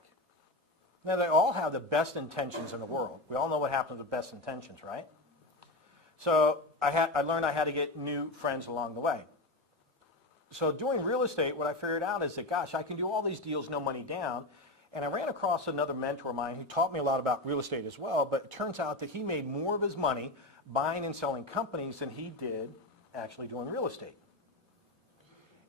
Now, they all have the best intentions in the world. We all know what happens with best intentions, right? So I learned I had to get new friends along the way. So doing real estate, what I figured out is that, gosh, I can do all these deals, no money down. And I ran across another mentor of mine who taught me a lot about real estate as well, but it turns out that he made more of his money buying and selling companies than he did actually doing real estate.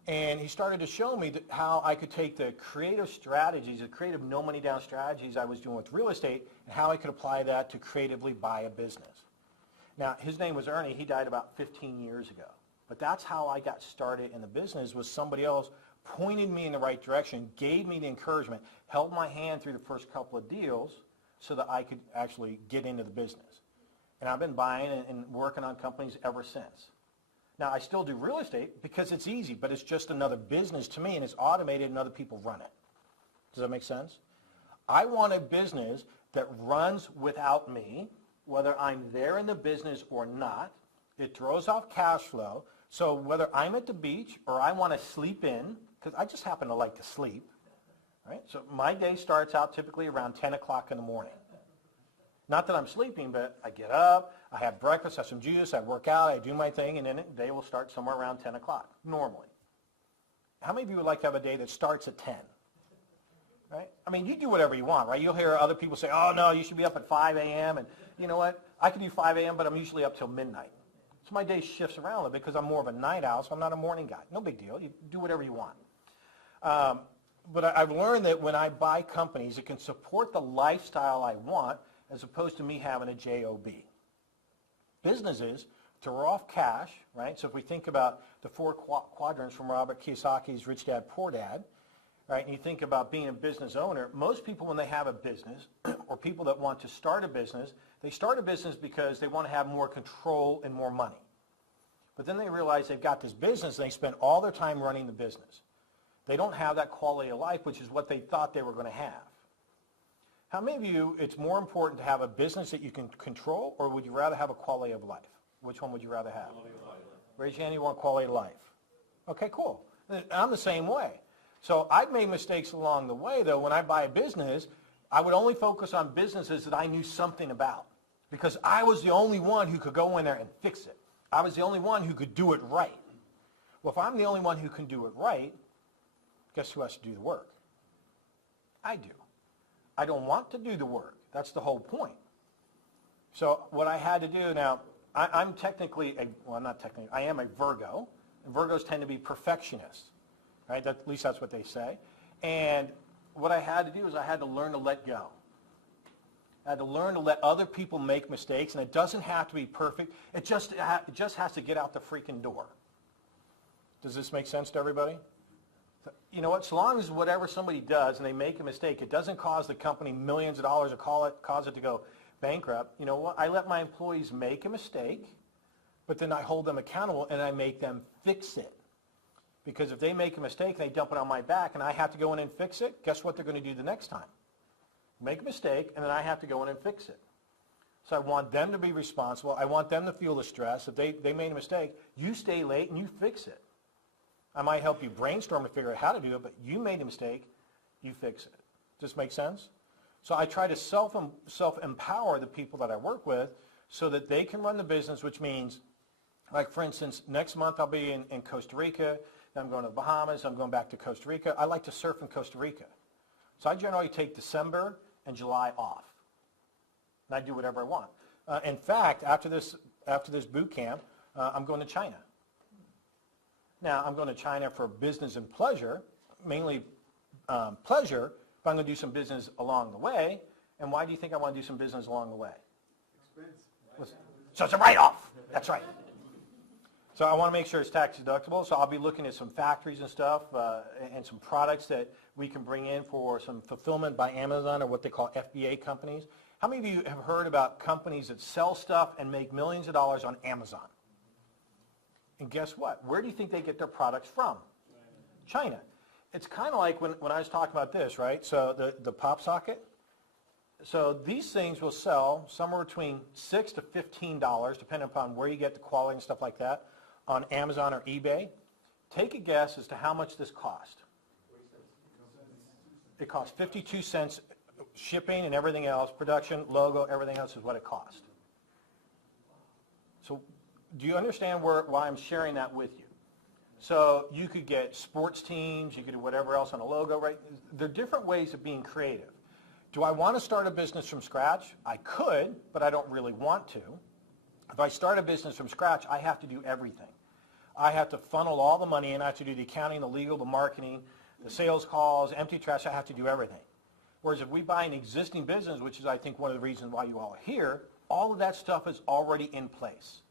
And he started to show me how I could take the creative strategies, the creative no money down strategies I was doing with real estate, and how I could apply that to creatively buy a business. Now, his name was Ernie. He died about 15 years ago. But that's how I got started in the business, was somebody else pointed me in the right direction, gave me the encouragement, held my hand through the first couple of deals so that I could actually get into the business. And I've been buying and working on companies ever since. Now, I still do real estate because it's easy, but it's just another business to me, and it's automated and other people run it. Does that make sense? I want a business that runs without me, whether I'm there in the business or not. It throws off cash flow. So whether I'm at the beach or I want to sleep in, because I just happen to like to sleep, right? So my day starts out typically around 10 o'clock in the morning. Not that I'm sleeping, but I get up, I have breakfast, have some juice, I work out, I do my thing, and then the day will start somewhere around 10 o'clock, normally. How many of you would like to have a day that starts at 10? Right? I mean, you do whatever you want, right? You'll hear other people say, oh, no, you should be up at 5 a.m. And you know what? I can do 5 a.m., but I'm usually up till midnight. So my day shifts around a bit because I'm more of a night owl, so I'm not a morning guy. No big deal. You do whatever you want. But I've learned that when I buy companies, it can support the lifestyle I want as opposed to me having a job. Businesses throw off cash, right? So if we think about the 4 quadrants from Robert Kiyosaki's Rich Dad, Poor Dad, right? And you think about being a business owner, most people when they have a business or people that want to start a business, they start a business because they want to have more control and more money. But then they realize they've got this business and they spend all their time running the business. They don't have that quality of life, which is what they thought they were going to have. How many of you, it's more important to have a business that you can control, or would you rather have a quality of life? Which one would you rather have? Quality of life. Raise your hand, you want quality of life. Okay, cool. I'm the same way. So I've made mistakes along the way, though. When I buy a business, I would only focus on businesses that I knew something about because I was the only one who could go in there and fix it. I was the only one who could do it right. Well, if I'm the only one who can do it right, guess who has to do the work? I do. I don't want to do the work. That's the whole point. So what I had to do now, I'm technically, not technically, I am a Virgo. And Virgos tend to be perfectionists, right? At least that's what they say. And what I had to do is I had to learn to let go. I had to learn to let other people make mistakes, and it doesn't have to be perfect. It just has to get out the freaking door. Does this make sense to everybody? You know what? So long as whatever somebody does and they make a mistake, it doesn't cause the company millions of dollars or cause it to go bankrupt. You know what? I let my employees make a mistake, but then I hold them accountable and I make them fix it. Because if they make a mistake and they dump it on my back and I have to go in and fix it, guess what they're going to do the next time? Make a mistake and then I have to go in and fix it. So I want them to be responsible. I want them to feel the stress. If they made a mistake, you stay late and you fix it. I might help you brainstorm to figure out how to do it, but you made a mistake, you fix it. Does this make sense? So I try to self-empower the people that I work with so that they can run the business, which means, like for instance, next month I'll be in Costa Rica, then I'm going to the Bahamas, I'm going back to Costa Rica. I like to surf in Costa Rica. So I generally take December and July off. And I do whatever I want. In fact, after this boot camp, I'm going to China. Now, I'm going to China for business and pleasure, mainly pleasure, but I'm going to do some business along the way. And why do you think I want to do some business along the way? Expense. So it's a write-off. That's right. So I want to make sure it's tax deductible. So I'll be looking at some factories and stuff and some products that we can bring in for some fulfillment by Amazon or what they call FBA companies. How many of you have heard about companies that sell stuff and make millions of dollars on Amazon? And guess what? Where do you think they get their products from? China. It's kind of like when I was talking about this, right? So the pop socket. So these things will sell somewhere between $6 to $15, depending upon where you get the quality and stuff like that, on Amazon or eBay. Take a guess as to how much this cost. It costs 52 cents shipping and everything else, production, logo, everything else is what it cost. So do you understand why I'm sharing that with you? So you could get sports teams, you could do whatever else on a logo, right? There are different ways of being creative. Do I want to start a business from scratch? I could, but I don't really want to. If I start a business from scratch, I have to do everything. I have to funnel all the money in. I have to do the accounting, the legal, the marketing, the sales calls, empty trash. I have to do everything. Whereas if we buy an existing business, which is I think one of the reasons why you all are here, all of that stuff is already in place.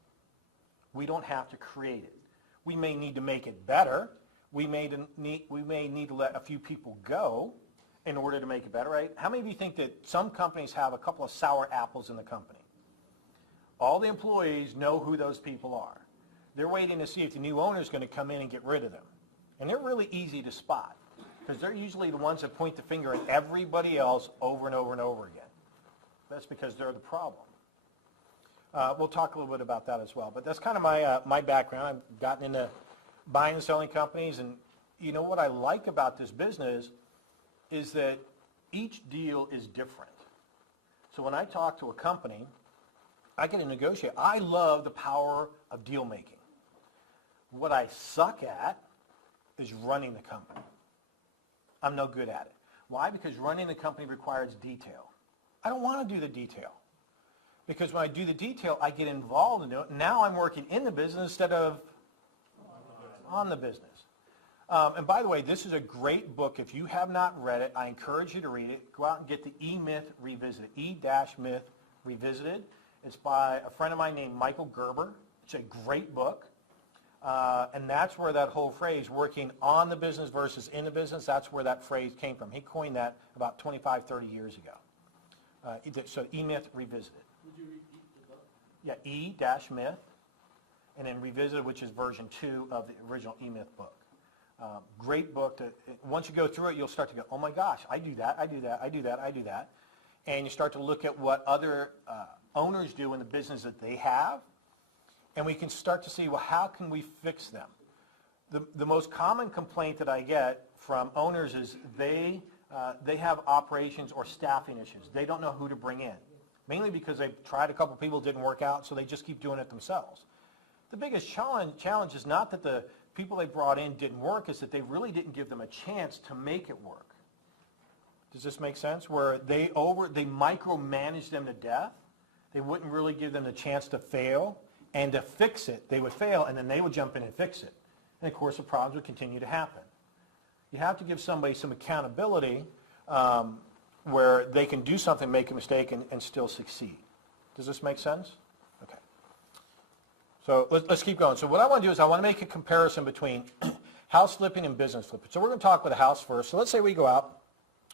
We don't have to create it. We may need to make it better. We may need to let a few people go in order to make it better, right? How many of you think that some companies have a couple of sour apples in the company? All the employees know who those people are. They're waiting to see if the new owner is going to come in and get rid of them. And they're really easy to spot because they're usually the ones that point the finger at everybody else over and over and over again. That's because they're the problem. We'll talk a little bit about that as well. But that's kind of my background. I've gotten into buying and selling companies, and you know what I like about this business is that each deal is different. So when I talk to a company, I get to negotiate. I love the power of deal making. What I suck at is running the company. I'm no good at it. Why? Because running the company requires detail. I don't want to do the detail. Because when I do the detail, I get involved in it. Now I'm working in the business instead of on the business. And by the way, this is a great book. If you have not read it, I encourage you to read it. Go out and get the E-Myth Revisited, E-Myth Revisited. It's by a friend of mine named Michael Gerber. It's a great book. And that's where that whole phrase, working on the business versus in the business, that's where that phrase came from. He coined that about 25, 30 years ago. So E-Myth Revisited. Would you repeat the book? Yeah, E-Myth, and then Revisited, which is version 2 of the original E-Myth book. Great book. Once you go through it, you'll start to go, oh my gosh, I do that, I do that, I do that, I do that. And you start to look at what other owners do in the business that they have, and we can start to see, well, how can we fix them? The most common complaint that I get from owners is they have operations or staffing issues. They don't know who to bring in, mainly because they've tried a couple people, didn't work out, so they just keep doing it themselves. The biggest challenge is not that the people they brought in didn't work, is that they really didn't give them a chance to make it work. Does this make sense? Where they micromanage them to death. They wouldn't really give them the chance to fail and to fix it. They would fail, and then they would jump in and fix it. And of course, the problems would continue to happen. You have to give somebody some accountability where they can do something, make a mistake, and still succeed. Does this make sense? Okay. So let's keep going. So what I want to do is I want to make a comparison between house flipping and business flipping. So we're going to talk with a house first. So let's say we go out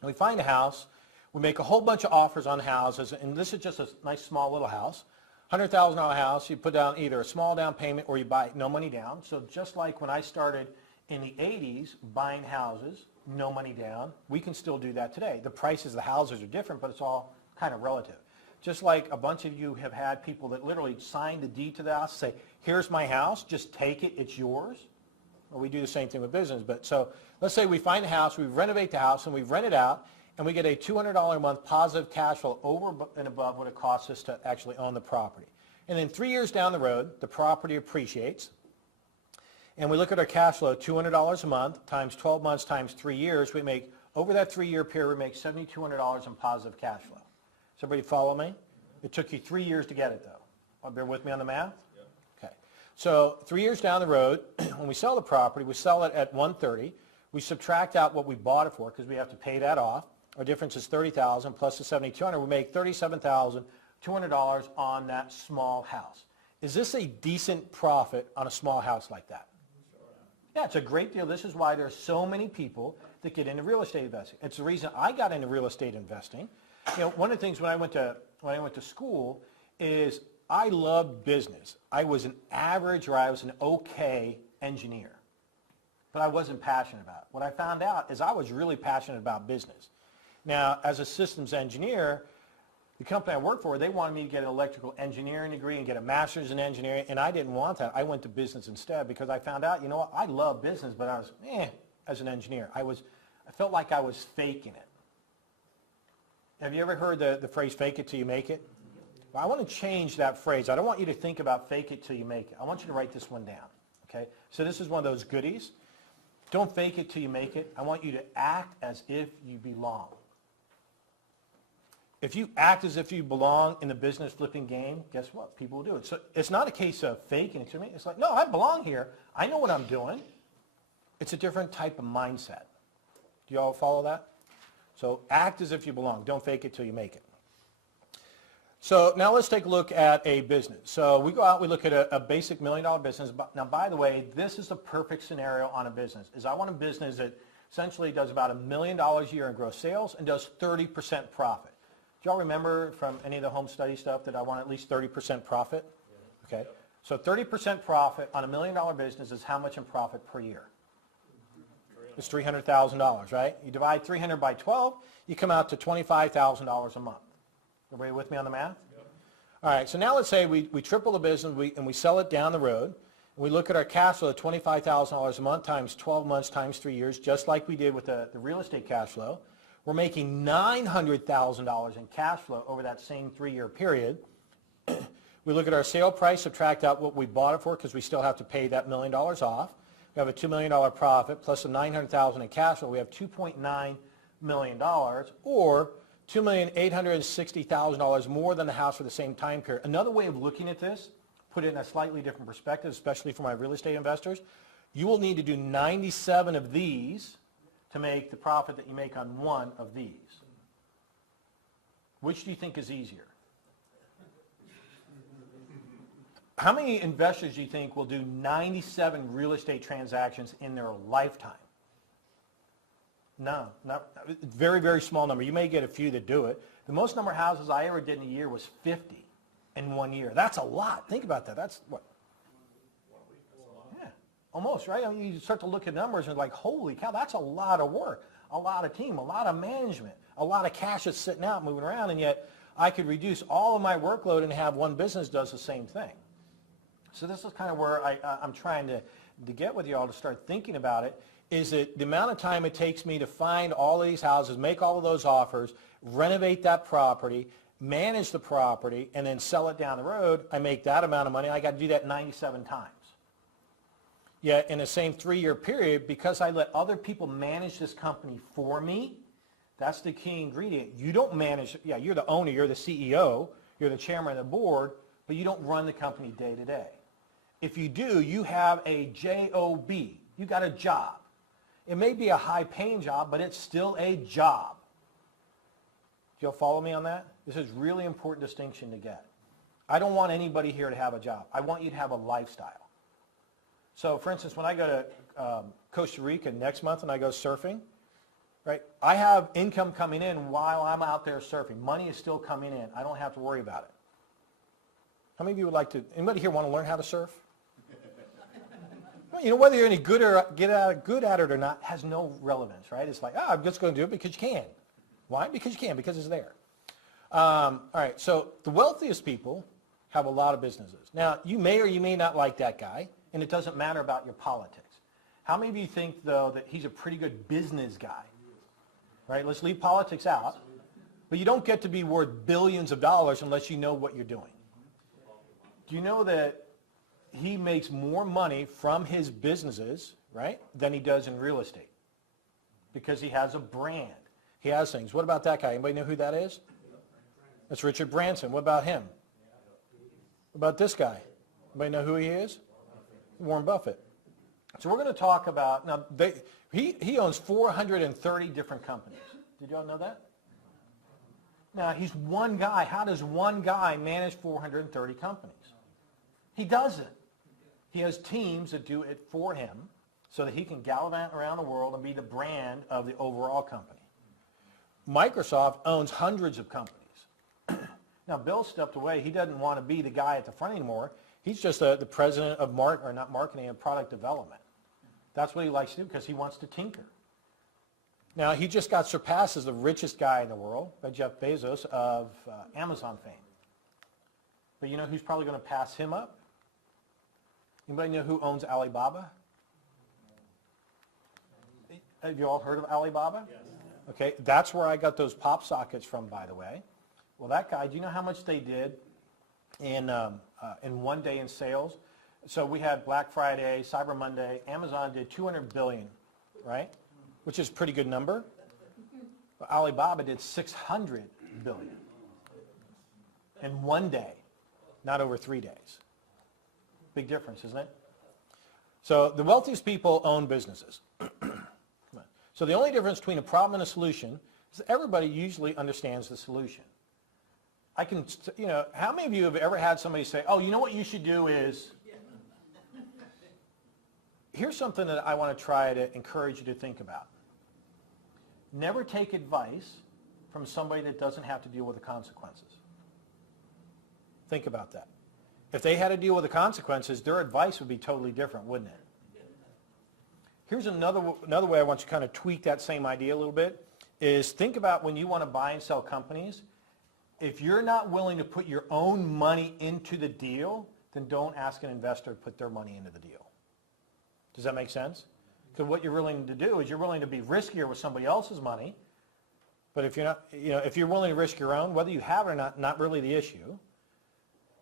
and we find a house. We make a whole bunch of offers on houses, and this is just a nice small little house. $100,000 house, you put down either a small down payment or you buy no money down. So just like when I started in the 80s buying houses, no money down, we can still do that today. The prices of the houses are different, but it's all kind of relative. Just like a bunch of you have had people that literally sign the deed to the house, say, here's my house, just take it, it's yours. Well, we do the same thing with business. But so let's say we find a house, we renovate the house, and we rent it out, and we get a $200 a month positive cash flow over and above what it costs us to actually own the property. And then 3 years down the road, the property appreciates, and we look at our cash flow, $200 a month times 12 months times 3 years, we make, over that 3-year period, we make $7,200 in positive cash flow. Does everybody follow me? It took you 3 years to get it, though. Bear with me on the math? Yep. Okay. So 3 years down the road, when we sell the property, we sell it at $130,000. We subtract out what we bought it for because we have to pay that off. Our difference is $30,000 plus the $7,200. We make $37,200 on that small house. Is this a decent profit on a small house like that? Yeah, it's a great deal. This is why there are so many people that get into real estate investing. It's the reason I got into real estate investing. You know, one of the things when I went to school is I loved business. I was an average, or I was an okay engineer, but I wasn't passionate about it. What I found out is I was really passionate about business. Now, as a systems engineer, the company I worked for, they wanted me to get an electrical engineering degree and get a master's in engineering, and I didn't want that. I went to business instead because I found out, you know what, I love business, but I was, as an engineer. I felt like I was faking it. Have you ever heard the phrase, fake it till you make it? Well, I want to change that phrase. I don't want you to think about fake it till you make it. I want you to write this one down, okay? So this is one of those goodies. Don't fake it till you make it. I want you to act as if you belong. If you act as if you belong in the business flipping game, guess what? People will do it. So it's not a case of faking it to me. It's like, no, I belong here. I know what I'm doing. It's a different type of mindset. Do you all follow that? So act as if you belong. Don't fake it till you make it. So now let's take a look at a business. So we go out, we look at a basic $1 million business. Now, by the way, this is the perfect scenario on a business. Is I want a business that essentially does about $1 million a year in gross sales and does 30% profit. Do y'all remember from any of the home study stuff that I want at least 30% profit? Okay. So 30% profit on $1 million business is how much in profit per year? It's $300,000, right? You divide 300 by 12, you come out to $25,000 a month. Everybody with me on the math? Yep. All right, so now let's say we triple the business and we sell it down the road. And we look at our cash flow at $25,000 a month times 12 months times 3 years, just like we did with the real estate cash flow. We're making $900,000 in cash flow over that same 3-year period. We look at our sale price, subtract out what we bought it for because we still have to pay that $1 million off. We have a $2 million profit plus the $900,000 in cash flow. We have $2.9 million or $2,860,000 more than the house for the same time period. Another way of looking at this, put it in a slightly different perspective, especially for my real estate investors, you will need to do 97 of these to make the profit that you make on one of these. Which do you think is easier? How many investors do you think will do 97 real estate transactions in their lifetime? No, not very, very small number. You may get a few that do it. The most number of houses I ever did in a year was 50 in 1 year. That's a lot. Think about that. That's what? Yeah, almost, right? I mean, you start to look at numbers and like, holy cow, that's a lot of work, a lot of team, a lot of management, a lot of cash that's sitting out, moving around, and yet I could reduce all of my workload and have one business does the same thing. So this is kind of where I'm trying to get with you all to start thinking about it, is that the amount of time it takes me to find all of these houses, make all of those offers, renovate that property, manage the property, and then sell it down the road, I make that amount of money. I got to do that 97 times. Yet in the same 3-year period, because I let other people manage this company for me, that's the key ingredient. You don't manage, yeah, you're the owner, you're the CEO, you're the chairman of the board, but you don't run the company day to day. If you do, you have a job. You got a job. It may be a high-paying job, but it's still a job. Do y'all follow me on that? This is really important distinction to get. I don't want anybody here to have a job. I want you to have a lifestyle. So, for instance, when I go to Costa Rica next month and I go surfing, right, I have income coming in while I'm out there surfing. Money is still coming in. I don't have to worry about it. How many of you would like to, anybody here want to learn how to surf? You know, whether you're any good or good at it or not has no relevance, right? It's like, I'm just going to do it because you can. Why? Because you can, because it's there. All right, so the wealthiest people have a lot of businesses. Now, you may or you may not like that guy, and it doesn't matter about your politics. How many of you think, though, that he's a pretty good business guy? Right? Let's leave politics out. But you don't get to be worth billions of dollars unless you know what you're doing. Do you know that he makes more money from his businesses, right, than he does in real estate? Because he has a brand. He has things. What about that guy? Anybody know who that is? That's Richard Branson. What about him? What about this guy? Anybody know who he is? Warren Buffett. So we're going to talk about, now he owns 430 different companies. Did y'all know that? Now, he's one guy. How does one guy manage 430 companies? He doesn't. He has teams that do it for him so that he can gallivant around the world and be the brand of the overall company. Microsoft owns hundreds of companies. Now, Bill stepped away. He doesn't want to be the guy at the front anymore. He's just the president of not marketing and product development. That's what he likes to do because he wants to tinker. Now, he just got surpassed as the richest guy in the world by Jeff Bezos of Amazon fame. But you know who's probably going to pass him up? Anybody know who owns Alibaba? Have you all heard of Alibaba? Yes. Okay, that's where I got those pop sockets from, by the way. Well, that guy, do you know how much they did in 1 day in sales? So we had Black Friday, Cyber Monday. Amazon did 200 billion, right? Which is a pretty good number. But Alibaba did 600 billion in 1 day, not over 3 days. Big difference, isn't it? So the wealthiest people own businesses. So the only difference between a problem and a solution is that everybody usually understands the solution. I can, you know, how many of you have ever had somebody say, oh, you know what you should do is, here's something that I want to try to encourage you to think about. Never take advice from somebody that doesn't have to deal with the consequences. Think about that. If they had to deal with the consequences, their advice would be totally different, wouldn't it? Here's another way I want you to kind of tweak that same idea a little bit, is think about when you want to buy and sell companies, If you're not willing to put your own money into the deal, then don't ask an investor to put their money into the deal. Does that make sense? Because what you're willing to do is you're willing to be riskier with somebody else's money, but if you're not, if you're willing to risk your own, whether you have it or not really the issue.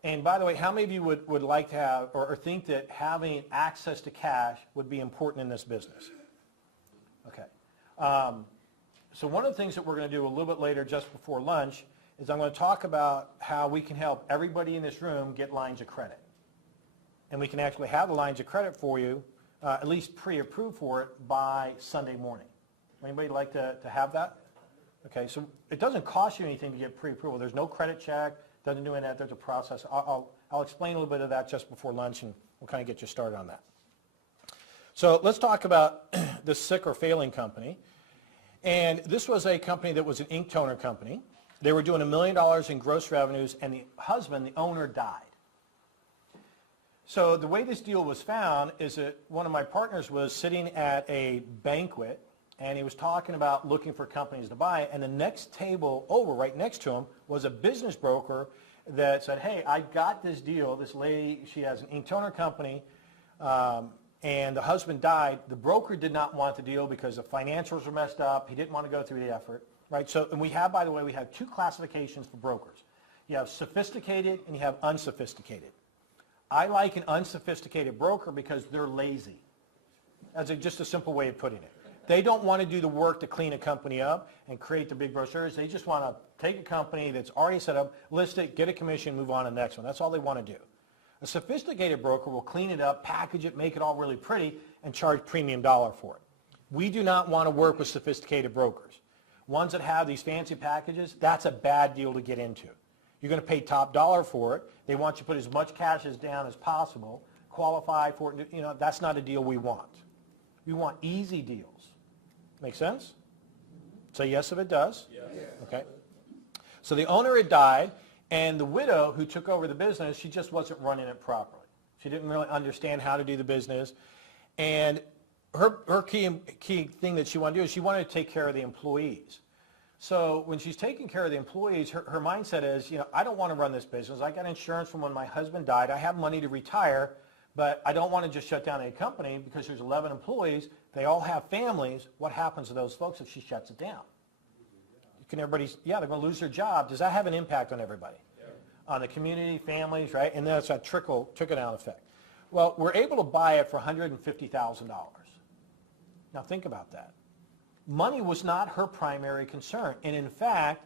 And by the way, how many of you would like to have or think that having access to cash would be important in this business? Okay. So one of the things that we're going to do a little bit later just before lunch is I'm going to talk about how we can help everybody in this room get lines of credit. And we can actually have the lines of credit for you, at least pre-approved for it, by Sunday morning. Anybody like to have that? Okay, so it doesn't cost you anything to get pre-approval. There's no credit check, doesn't do any of that. There's a process. I'll explain a little bit of that just before lunch, and we'll kind of get you started on that. So let's talk about the sick or failing company. And this was a company that was an ink toner company. They were doing $1 million in gross revenues, and the husband, the owner, died. So the way this deal was found is that one of my partners was sitting at a banquet, and he was talking about looking for companies to buy, and the next table over, right next to him, was a business broker that said, hey, I got this deal. This lady, she has an ink toner company, and the husband died. The broker did not want the deal because the financials were messed up. He didn't want to go through the effort. Right? So, and we have, by the way, we have two classifications for brokers. You have sophisticated and you have unsophisticated. I like an unsophisticated broker because they're lazy. That's just a simple way of putting it. They don't want to do the work to clean a company up and create the big brochures. They just want to take a company that's already set up, list it, get a commission, move on to the next one. That's all they want to do. A sophisticated broker will clean it up, package it, make it all really pretty, and charge premium dollar for it. We do not want to work with sophisticated brokers. Ones that have these fancy packages, that's a bad deal to get into. You're going to pay top dollar for it. They want you to put as much cash down as possible, qualify for it. That's not a deal we want. We want easy deals. Make sense? Say yes if it does. Yes. Okay. So the owner had died, and the widow who took over the business, she just wasn't running it properly. She didn't really understand how to do the business. And her key thing that she wanted to do is she wanted to take care of the employees. So when she's taking care of the employees, her mindset is, I don't want to run this business. I got insurance from when my husband died. I have money to retire, but I don't want to just shut down a company because there's 11 employees. They all have families. What happens to those folks if she shuts it down? They're going to lose their job. Does that have an impact on everybody? Yeah. On the community, families, right? And that's a trickle-down effect. Well, we're able to buy it for $150,000. Now think about that. Money was not her primary concern. And in fact,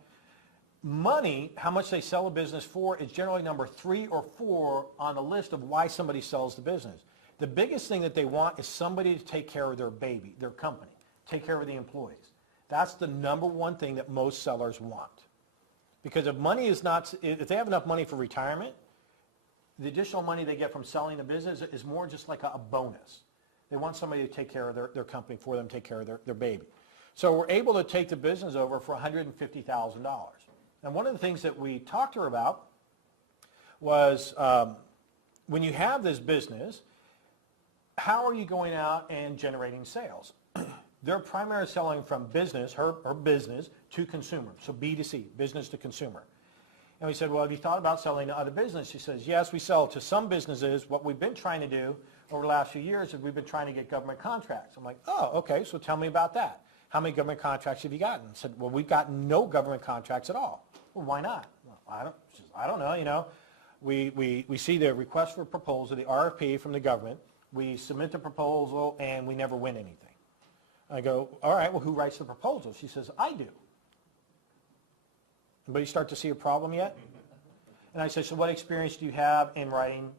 money, how much they sell a business for, is generally number 3 or 4 on the list of why somebody sells the business. The biggest thing that they want is somebody to take care of their baby, their company, take care of the employees. That's the number one thing that most sellers want. Because if they have enough money for retirement, the additional money they get from selling the business is more just like a bonus. They want somebody to take care of their company for them, take care of their baby. So we're able to take the business over for $150,000. And one of the things that we talked to her about was when you have this business, how are you going out and generating sales? They're primarily selling from business, her business, to consumer. So B2C, business to consumer. And we said, well, have you thought about selling to other business? She says, yes, we sell to some businesses. What we've been trying to do over the last few years is we've been trying to get government contracts. I'm like, oh, okay, so tell me about that. How many government contracts have you gotten? I said, well, we've gotten no government contracts at all. Well, why not? Well, I don't know, We see the request for proposal, the RFP from the government. We submit the proposal, and we never win anything. I go, all right, well, who writes the proposal? She says, I do. Anybody start to see a problem yet? And I said, so what experience do you have in writing,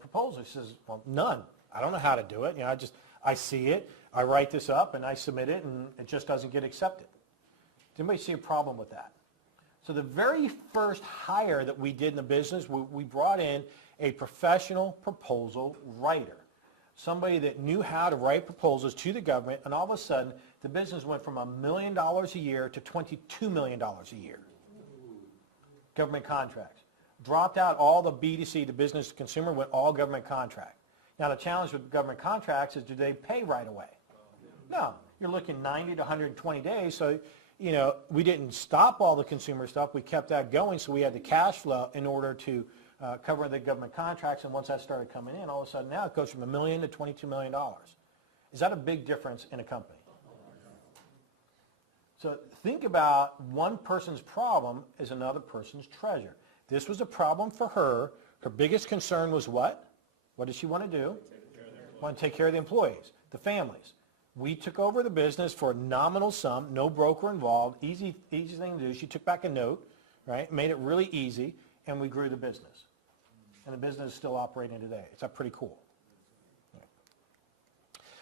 proposals? She says, well, none. I don't know how to do it. I see it, I write this up, and I submit it, and it just doesn't get accepted. Does anybody see a problem with that? So the very first hire that we did in the business, we brought in a professional proposal writer. Somebody that knew how to write proposals to the government, and all of a sudden, the business went from $1 million a year to $22 million a year. Government contracts. Dropped out all the B2C, the business to consumer, went all government contract. Now the challenge with government contracts is, do they pay right away? No. You're looking 90 to 120 days, so we didn't stop all the consumer stuff. We kept that going, so we had the cash flow in order to cover the government contracts. And once that started coming in, all of a sudden now it goes from $1 million to $22 million. Is that a big difference in a company? So think about one person's problem is another person's treasure. This was a problem for her. Her biggest concern was what? What did she want to do? Want to take care of the employees, the families. We took over the business for a nominal sum, no broker involved, easy thing to do. She took back a note, right? Made it really easy, and we grew the business. And the business is still operating today. It's pretty cool.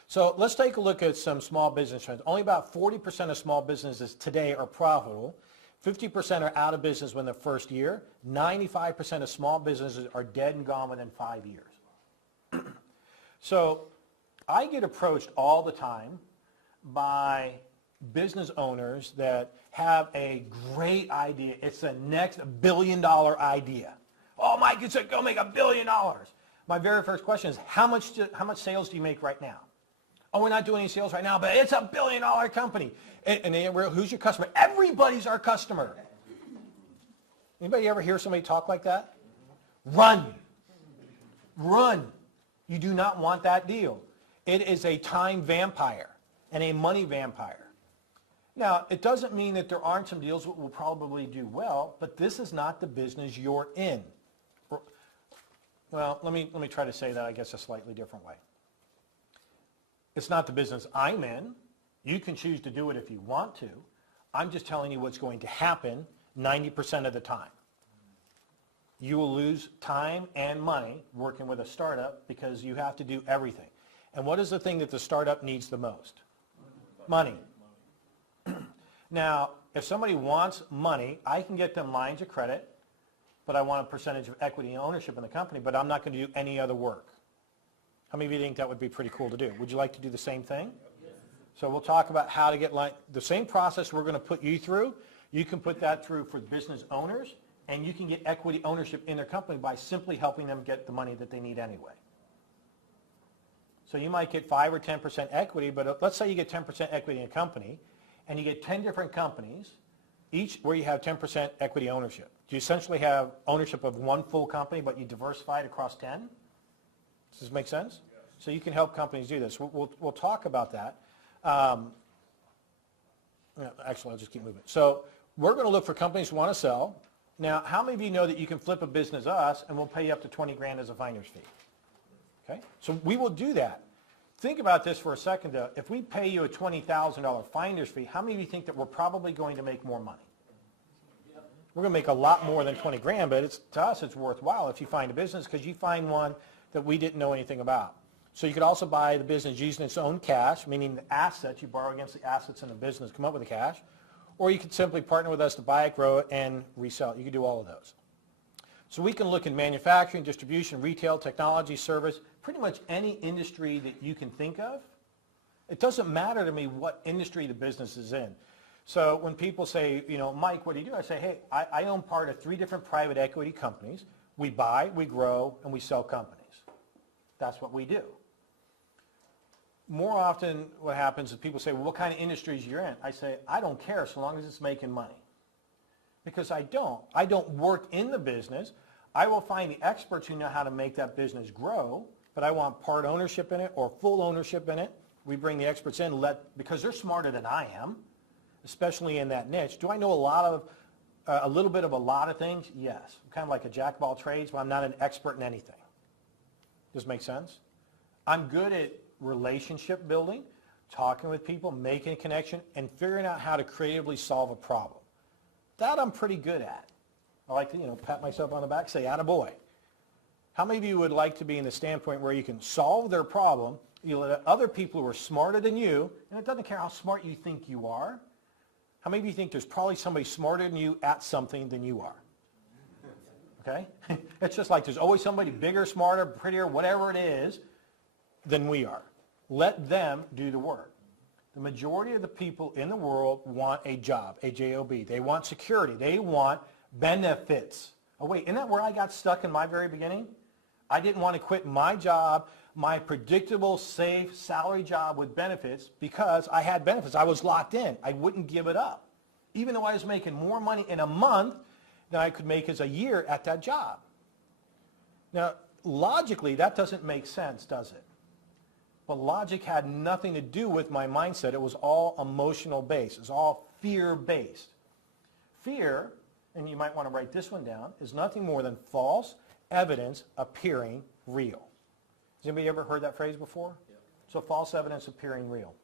So let's take a look at some small business trends. Only about 40% of small businesses today are profitable. 50% are out of business within the first year. 95% of small businesses are dead and gone within 5 years. So I get approached all the time by business owners that have a great idea. It's the next $1 billion idea. Oh, Mike, you said go make $1 billion. My very first question is, how much sales do you make right now? Oh, we're not doing any sales right now, but it's $1 billion company. And who's your customer? Everybody's our customer. Anybody ever hear somebody talk like that? Run. Run. You do not want that deal. It is a time vampire and a money vampire. Now, it doesn't mean that there aren't some deals that will probably do well, but this is not the business you're in. Well, let me try to say that, I guess, a slightly different way. It's not the business I'm in. You can choose to do it if you want to. I'm just telling you what's going to happen 90% of the time. You will lose time and money working with a startup because you have to do everything. And what is the thing that the startup needs the most? Money. Now, if somebody wants money, I can get them lines of credit, but I want a percentage of equity and ownership in the company, but I'm not going to do any other work. How many of you think that would be pretty cool to do? Would you like to do the same thing? So we'll talk about how to get the same process we're going to put you through. You can put that through for business owners, and you can get equity ownership in their company by simply helping them get the money that they need anyway. So you might get 5 or 10% equity, but let's say you get 10% equity in a company, and you get 10 different companies, each where you have 10% equity ownership. Do you essentially have ownership of one full company, but you diversify it across 10? Does this make sense? So you can help companies do this. We'll talk about that. Actually, I'll just keep moving. So we're going to look for companies who want to sell. Now, how many of you know that you can flip a business us and we'll pay you up to 20 grand as a finder's fee? Okay? So we will do that. Think about this for a second, though. If we pay you a $20,000 finder's fee, how many of you think that we're probably going to make more money? We're going to make a lot more than 20 grand, but to us it's worthwhile if you find a business because you find one that we didn't know anything about. So you could also buy the business using its own cash, meaning the assets, you borrow against the assets in the business, come up with the cash, or you could simply partner with us to buy it, grow it, and resell it. You could do all of those. So we can look in manufacturing, distribution, retail, technology, service, pretty much any industry that you can think of. It doesn't matter to me what industry the business is in. So when people say, Mike, what do you do? I say, hey, I own part of 3 different private equity companies. We buy, we grow, and we sell companies. That's what we do. More often what happens is people say, well, what kind of industries you're in? I say, I don't care so long as it's making money. Because I don't work in the business. I will find the experts who know how to make that business grow, but I want part ownership in it or full ownership in it. We bring the experts in because they're smarter than I am, especially in that niche. Do I know a little bit of a lot of things? Yes. I'm kind of like a jack of all trades, but I'm not an expert in anything. Does this make sense? I'm good at relationship building, talking with people, making a connection, and figuring out how to creatively solve a problem. That I'm pretty good at. I like to, pat myself on the back, say, attaboy. How many of you would like to be in the standpoint where you can solve their problem, you let other people who are smarter than you, and it doesn't care how smart you think you are. How many of you think there's probably somebody smarter than you at something than you are? Okay? It's just like there's always somebody bigger, smarter, prettier, whatever it is, than we are. Let them do the work. The majority of the people in the world want a job, a job. They want security. They want benefits. Oh, wait, isn't that where I got stuck in my very beginning? I didn't want to quit my job, my predictable, safe salary job with benefits because I had benefits. I was locked in. I wouldn't give it up. even though I was making more money in a month than I could make as a year at that job. Now, logically, that doesn't make sense, does it? But logic had nothing to do with my mindset. It was all emotional based. It was all fear based. Fear, and you might want to write this one down, is nothing more than false evidence appearing real. Has anybody ever heard that phrase before? Yeah. So false evidence appearing real.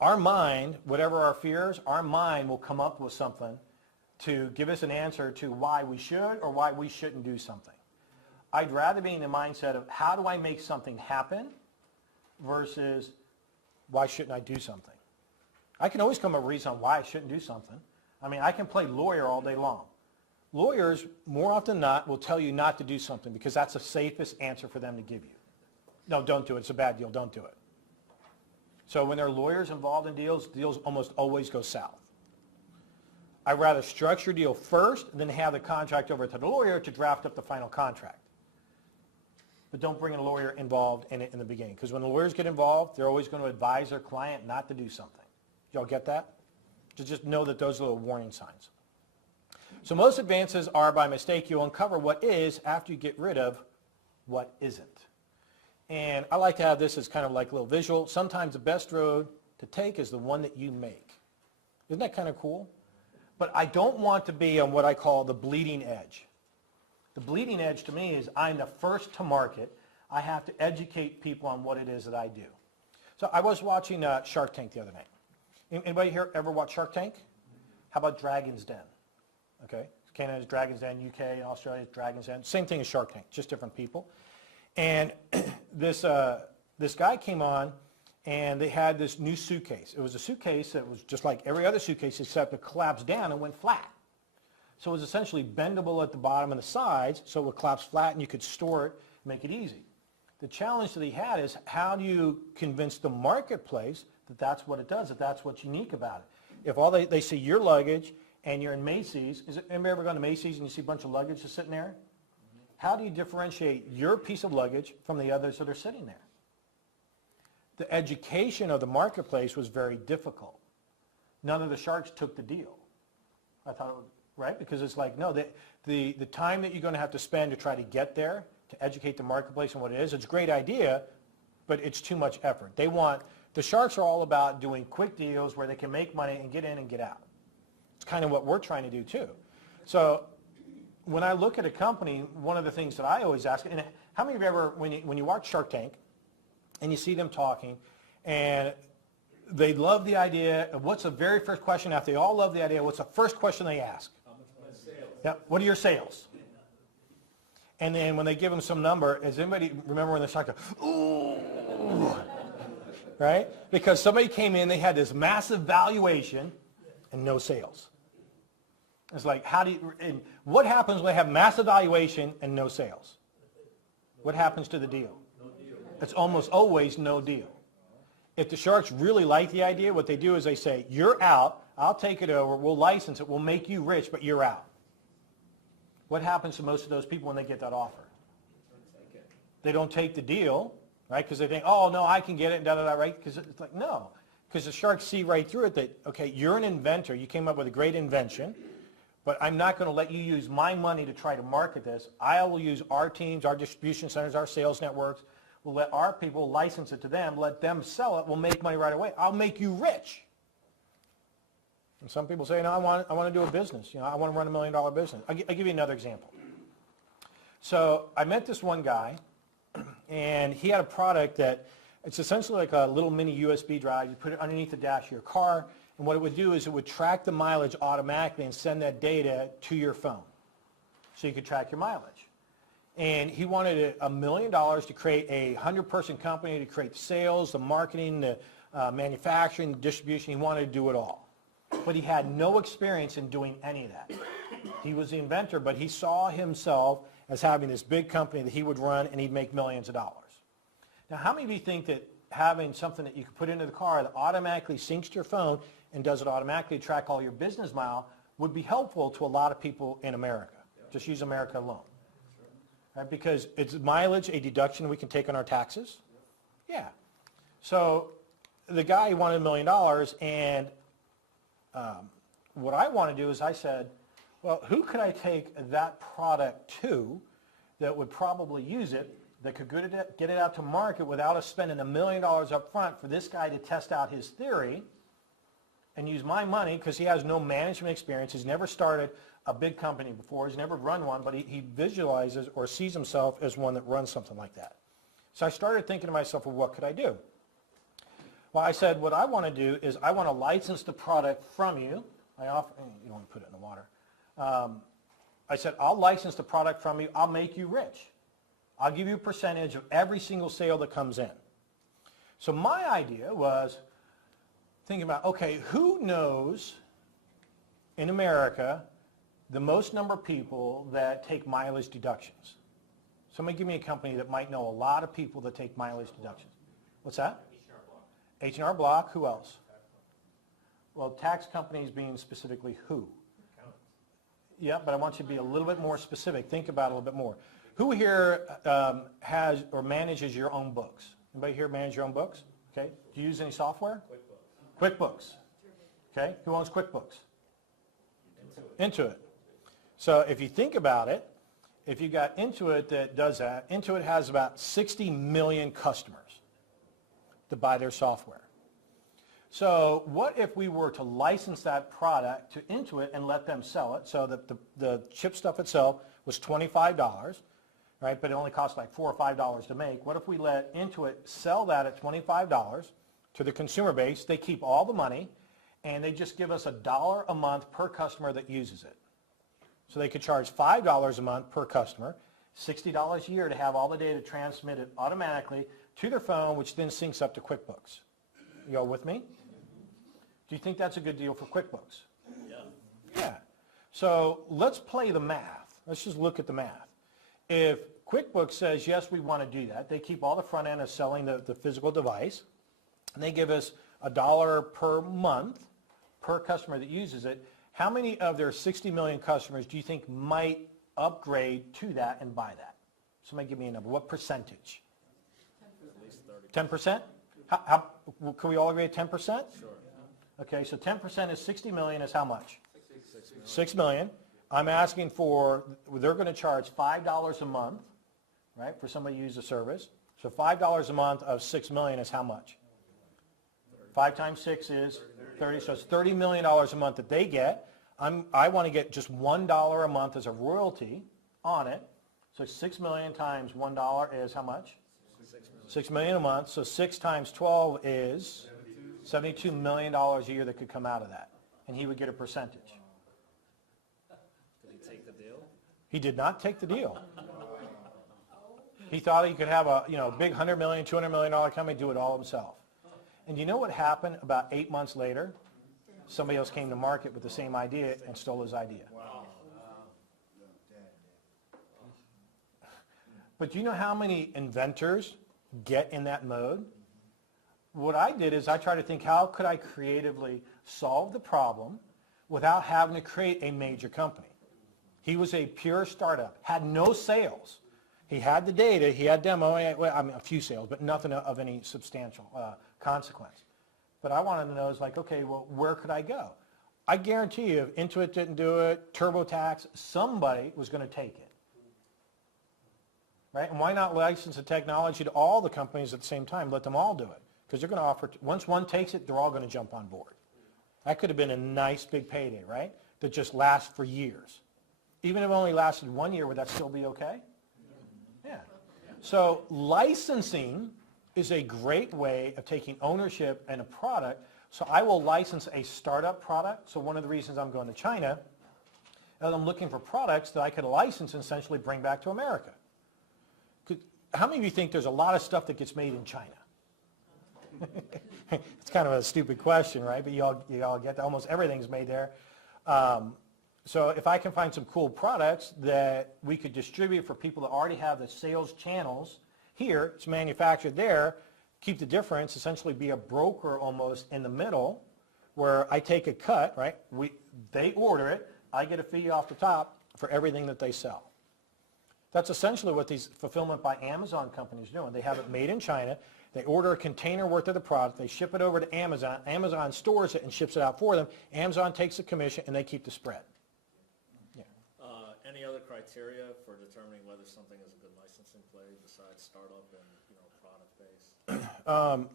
Our mind, whatever our fears, our mind will come up with something to give us an answer to why we should or why we shouldn't do something. I'd rather be in the mindset of how do I make something happen versus why shouldn't I do something. I can always come up with a reason why I shouldn't do something. I mean, I can play lawyer all day long. Lawyers, more often than not, will tell you not to do something because that's the safest answer for them to give you. No, don't do it. It's a bad deal. Don't do it. So when there are lawyers involved in deals, deals almost always go south. I'd rather structure a deal first than have the contract over to the lawyer to draft up the final contract. But don't bring a lawyer involved in it in the beginning, because when the lawyers get involved, they're always going to advise their client not to do something. Y'all get that? Just know that those are little warning signs. So most advances are by mistake. You'll uncover what is after you get rid of what isn't. And I like to have this as kind of like a little visual. Sometimes the best road to take is the one that you make. Isn't that kind of cool? But I don't want to be on what I call the bleeding edge. The bleeding edge to me is I'm the first to market. I have to educate people on what it is that I do. So I was watching Shark Tank the other night. Anybody here ever watch Shark Tank? How about Dragon's Den? Okay, Canada's Dragon's Den, UK, Australia's Dragon's Den. Same thing as Shark Tank, just different people. And this guy came on, and they had this new suitcase. It was a suitcase that was just like every other suitcase except it collapsed down and went flat. So it was essentially bendable at the bottom and the sides, so it would collapse flat and you could store it, make it easy. The challenge that he had is how do you convince the marketplace that that's what it does, that that's what's unique about it. If all they see your luggage and you're in Macy's, anybody ever gone to Macy's and you see a bunch of luggage just sitting there? How do you differentiate your piece of luggage from the others that are sitting there? The education of the marketplace was very difficult. None of the sharks took the deal. I thought it was, right? Because it's like, no, the time that you're going to have to spend to try to get there, to educate the marketplace on what it is, it's a great idea, but it's too much effort. The sharks are all about doing quick deals where they can make money and get in and get out. It's kind of what we're trying to do too. So when I look at a company, one of the things that I always ask, and how many of you ever, when you watch Shark Tank and you see them talking and they love the idea of what's the very first question after they all love the idea, what's the first question they ask? How much are my sales? Yeah, what are your sales? And then when they give them some number, does anybody remember when the shark goes, ooh, right? Because somebody came in, they had this massive valuation and no sales. It's like, and what happens when they have massive valuation and no sales? What happens to the deal? No deal. It's almost always no deal. If the sharks really like the idea, what they do is they say, you're out, I'll take it over, we'll license it, we'll make you rich, but you're out. What happens to most of those people when they get that offer? They don't take the deal, right? Because they think, oh, no, I can get it, da-da-da, right? Because it's like, no. Because the sharks see right through it that, okay, you're an inventor, you came up with a great invention, but I'm not going to let you use my money to try to market this. I will use our teams, our distribution centers, our sales networks. We'll let our people license it to them, let them sell it, we'll make money right away. I'll make you rich. And some people say, no, I want to do a business. I want to run $1 million business. I'll give you another example. So I met this one guy, and he had a product that it's essentially like a little mini USB drive. You put it underneath the dash of your car, and what it would do is it would track the mileage automatically and send that data to your phone so you could track your mileage. And he wanted $1 million to create a 100-person company to create the sales, the marketing, the manufacturing, the distribution. He wanted to do it all. But he had no experience in doing any of that. He was the inventor, but he saw himself as having this big company that he would run and he'd make millions of dollars. Now, how many of you think that having something that you can put into the car that automatically syncs to your phone and does it automatically track all your business mile would be helpful to a lot of people in America? Just use America alone. Right? Because it's mileage, a deduction we can take on our taxes. Yeah. So the guy wanted $1 million, and what I want to do is I said, well, who could I take that product to that would probably use it, that could get it out to market without us spending $1 million up front for this guy to test out his theory and use my money because he has no management experience. He's never started a big company before. He's never run one, but he visualizes or sees himself as one that runs something like that. So I started thinking to myself, well, what could I do? Well, I said, what I want to do is I want to license the product from you. You don't want to put it in the water. I said, I'll license the product from you. I'll make you rich. I'll give you a percentage of every single sale that comes in. So my idea was thinking about, okay, who knows in America the most number of people that take mileage deductions? Somebody give me a company that might know a lot of people that take mileage deductions. What's that? H&R Block. Who else? Well, tax companies being specifically who? Yeah, but I want you to be a little bit more specific. Think about it a little bit more. Who here has or manages your own books? Anybody here manage your own books? Okay. Do you use any software? QuickBooks. Okay. Who owns QuickBooks? Intuit. So if you think about it, if you got Intuit that does that, Intuit has about 60 million customers to buy their software. So what if we were to license that product to Intuit and let them sell it so that the chip stuff itself was $25, right, but it only costs like $4 or $5 to make. What if we let Intuit sell that at $25 to the consumer base? They keep all the money, and they just give us $1 a month per customer that uses it. So they could charge $5 a month per customer, $60 a year to have all the data transmitted automatically to their phone, which then syncs up to QuickBooks. You all with me? Do you think that's a good deal for QuickBooks? Yeah. Yeah. So let's play the math. Let's just look at the math. If QuickBooks says, yes, we want to do that, they keep all the front end of selling the physical device, and they give us $1 per month per customer that uses it, how many of their 60 million customers do you think might upgrade to that and buy that? Somebody give me a number. What percentage? 10%? Can we all agree at 10%? Sure. Okay, so 10% is 60 million is how much? 6 million. I'm asking for, they're going to charge $5 a month, right, for somebody to use the service. So $5 a month of 6 million is how much? 5 times 6 is 30, so it's $30 million a month that they get. I want to get just $1 a month as a royalty on it. So 6 million times $1 is how much? 6 million a month. So 6 times 12 is $72 million a year that could come out of that. And he would get a percentage. Did he take the deal? He did not take the deal. He thought he could have a big $100 million, $200 million company do it all himself. And you know what happened about 8 months later? Somebody else came to market with the same idea and stole his idea. Wow. But do you know how many inventors get in that mode? What I did is I tried to think, how could I creatively solve the problem without having to create a major company? He was a pure startup, had no sales. He had the data, he had demo, a few sales, but nothing of any substantial consequence. But I wanted to know, it's like, okay, well, where could I go? I guarantee you, if Intuit didn't do it, TurboTax, somebody was going to take it. Right? And why not license the technology to all the companies at the same time? Let them all do it. Because they're going to offer, once one takes it, they're all going to jump on board. That could have been a nice big payday, right? That just lasts for years. Even if it only lasted 1 year, would that still be okay? Yeah. So licensing is a great way of taking ownership in a product. So I will license a startup product. So one of the reasons I'm going to China is I'm looking for products that I could license and essentially bring back to America. How many of you think there's a lot of stuff that gets made in China? It's kind of a stupid question, right? But you all get that. Almost everything's made there. So if I can find some cool products that we could distribute for people that already have the sales channels here, it's manufactured there, keep the difference, essentially be a broker almost in the middle where I take a cut, right? They order it, I get a fee off the top for everything that they sell. That's essentially what these fulfillment by Amazon companies are doing. They have it made in China. They order a container worth of the product, they ship it over to Amazon, Amazon stores it and ships it out for them, Amazon takes the commission and they keep the spread. Any other criteria for determining whether something is a good licensing play besides startup and, product-based?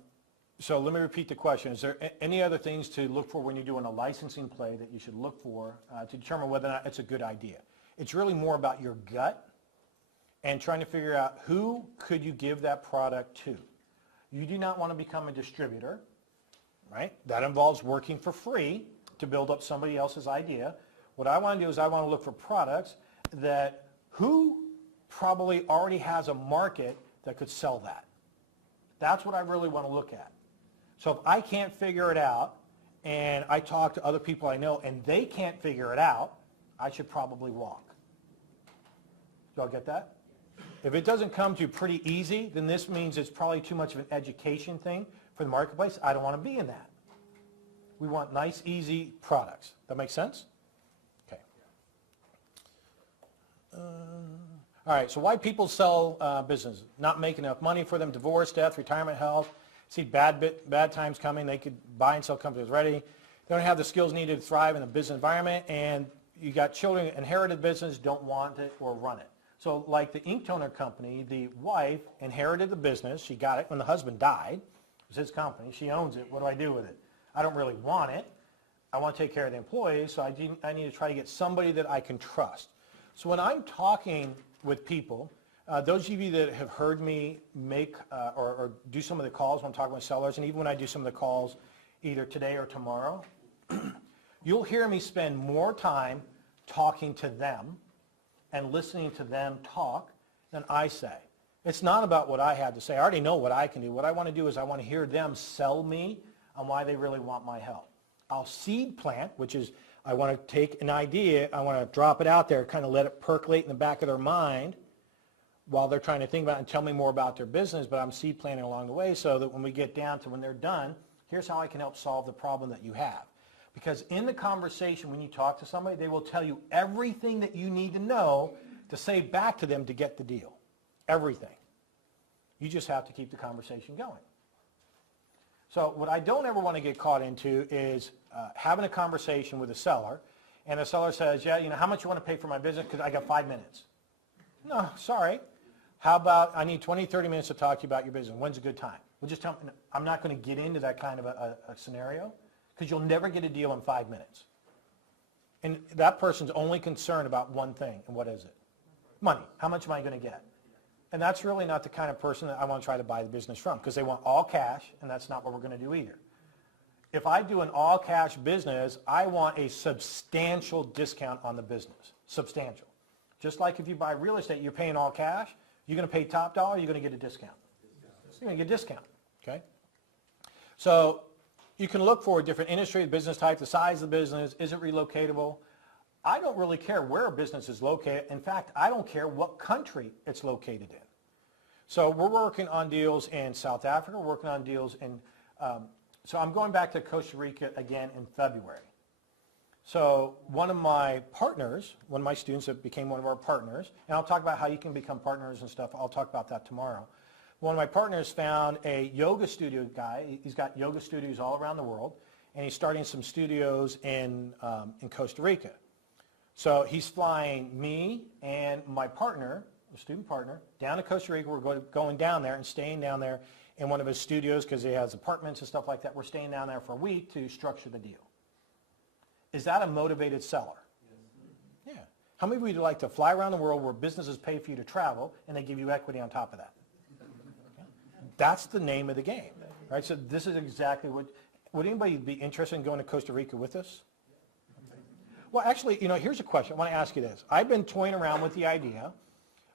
So let me repeat the question. Is there any other things to look for when you're doing a licensing play that you should look for to determine whether or not it's a good idea? It's really more about your gut and trying to figure out who could you give that product to. You do not want to become a distributor, right? That involves working for free to build up somebody else's idea. What I want to do is I want to look for products that who probably already has a market that could sell that. That's what I really want to look at. So if I can't figure it out and I talk to other people I know and they can't figure it out, I should probably walk. Do y'all get that? If it doesn't come to you pretty easy, then this means it's probably too much of an education thing for the marketplace. I don't want to be in that. We want nice, easy products. That makes sense? Okay. All right, so why people sell businesses? Not make enough money for them, divorce, death, retirement, health, see bad times coming, they could buy and sell companies ready. They don't have the skills needed to thrive in a business environment, and you got children, inherited business, don't want it or run it. So like the ink toner company, the wife inherited the business. She got it when the husband died. It was his company. She owns it. What do I do with it? I don't really want it. I want to take care of the employees, so I need to try to get somebody that I can trust. So when I'm talking with people, those of you that have heard me make or do some of the calls when I'm talking with sellers, and even when I do some of the calls either today or tomorrow, you'll hear me spend more time talking to them and listening to them talk than I say. It's not about what I have to say. I already know what I can do. What I want to do is I want to hear them sell me on why they really want my help. I'll seed plant, which is I want to take an idea, I want to drop it out there, kind of let it percolate in the back of their mind while they're trying to think about it and tell me more about their business, but I'm seed planting along the way so that when we get down to when they're done, here's how I can help solve the problem that you have. Because in the conversation, when you talk to somebody, they will tell you everything that you need to know to say back to them to get the deal. Everything. You just have to keep the conversation going. So what I don't ever want to get caught into is having a conversation with a seller, and the seller says, yeah, how much you want to pay for my business because I got 5 minutes. No, sorry. How about I need 20, 30 minutes to talk to you about your business. When's a good time? Well, just tell me. I'm not going to get into that kind of a scenario because you'll never get a deal in 5 minutes. And that person's only concerned about one thing, and what is it? Money. How much am I going to get? And that's really not the kind of person that I want to try to buy the business from because they want all cash, and that's not what we're going to do either. If I do an all-cash business, I want a substantial discount on the business. Substantial. Just like if you buy real estate, you're paying all cash, you're going to pay top dollar, you're going to get a discount. You're going to get a discount, okay? So you can look for different industry, business type, the size of the business, is it relocatable? I don't really care where a business is located. In fact, I don't care what country it's located in. So we're working on deals in South Africa, we're working on deals in, so I'm going back to Costa Rica again in February. So one of my partners, one of my students that became one of our partners, and I'll talk about how you can become partners and stuff, I'll talk about that tomorrow. One of my partners found a yoga studio guy. He's got yoga studios all around the world, and he's starting some studios in Costa Rica. So he's flying me and my partner, a student partner, down to Costa Rica. We're going down there and staying down there in one of his studios because he has apartments and stuff like that. We're staying down there for a week to structure the deal. Is that a motivated seller? Yeah. How many of you would like to fly around the world where businesses pay for you to travel and they give you equity on top of that? Okay. That's the name of the game, right? So this is exactly what, would anybody be interested in going to Costa Rica with us? Well, actually, here's a question. I want to ask you this. I've been toying around with the idea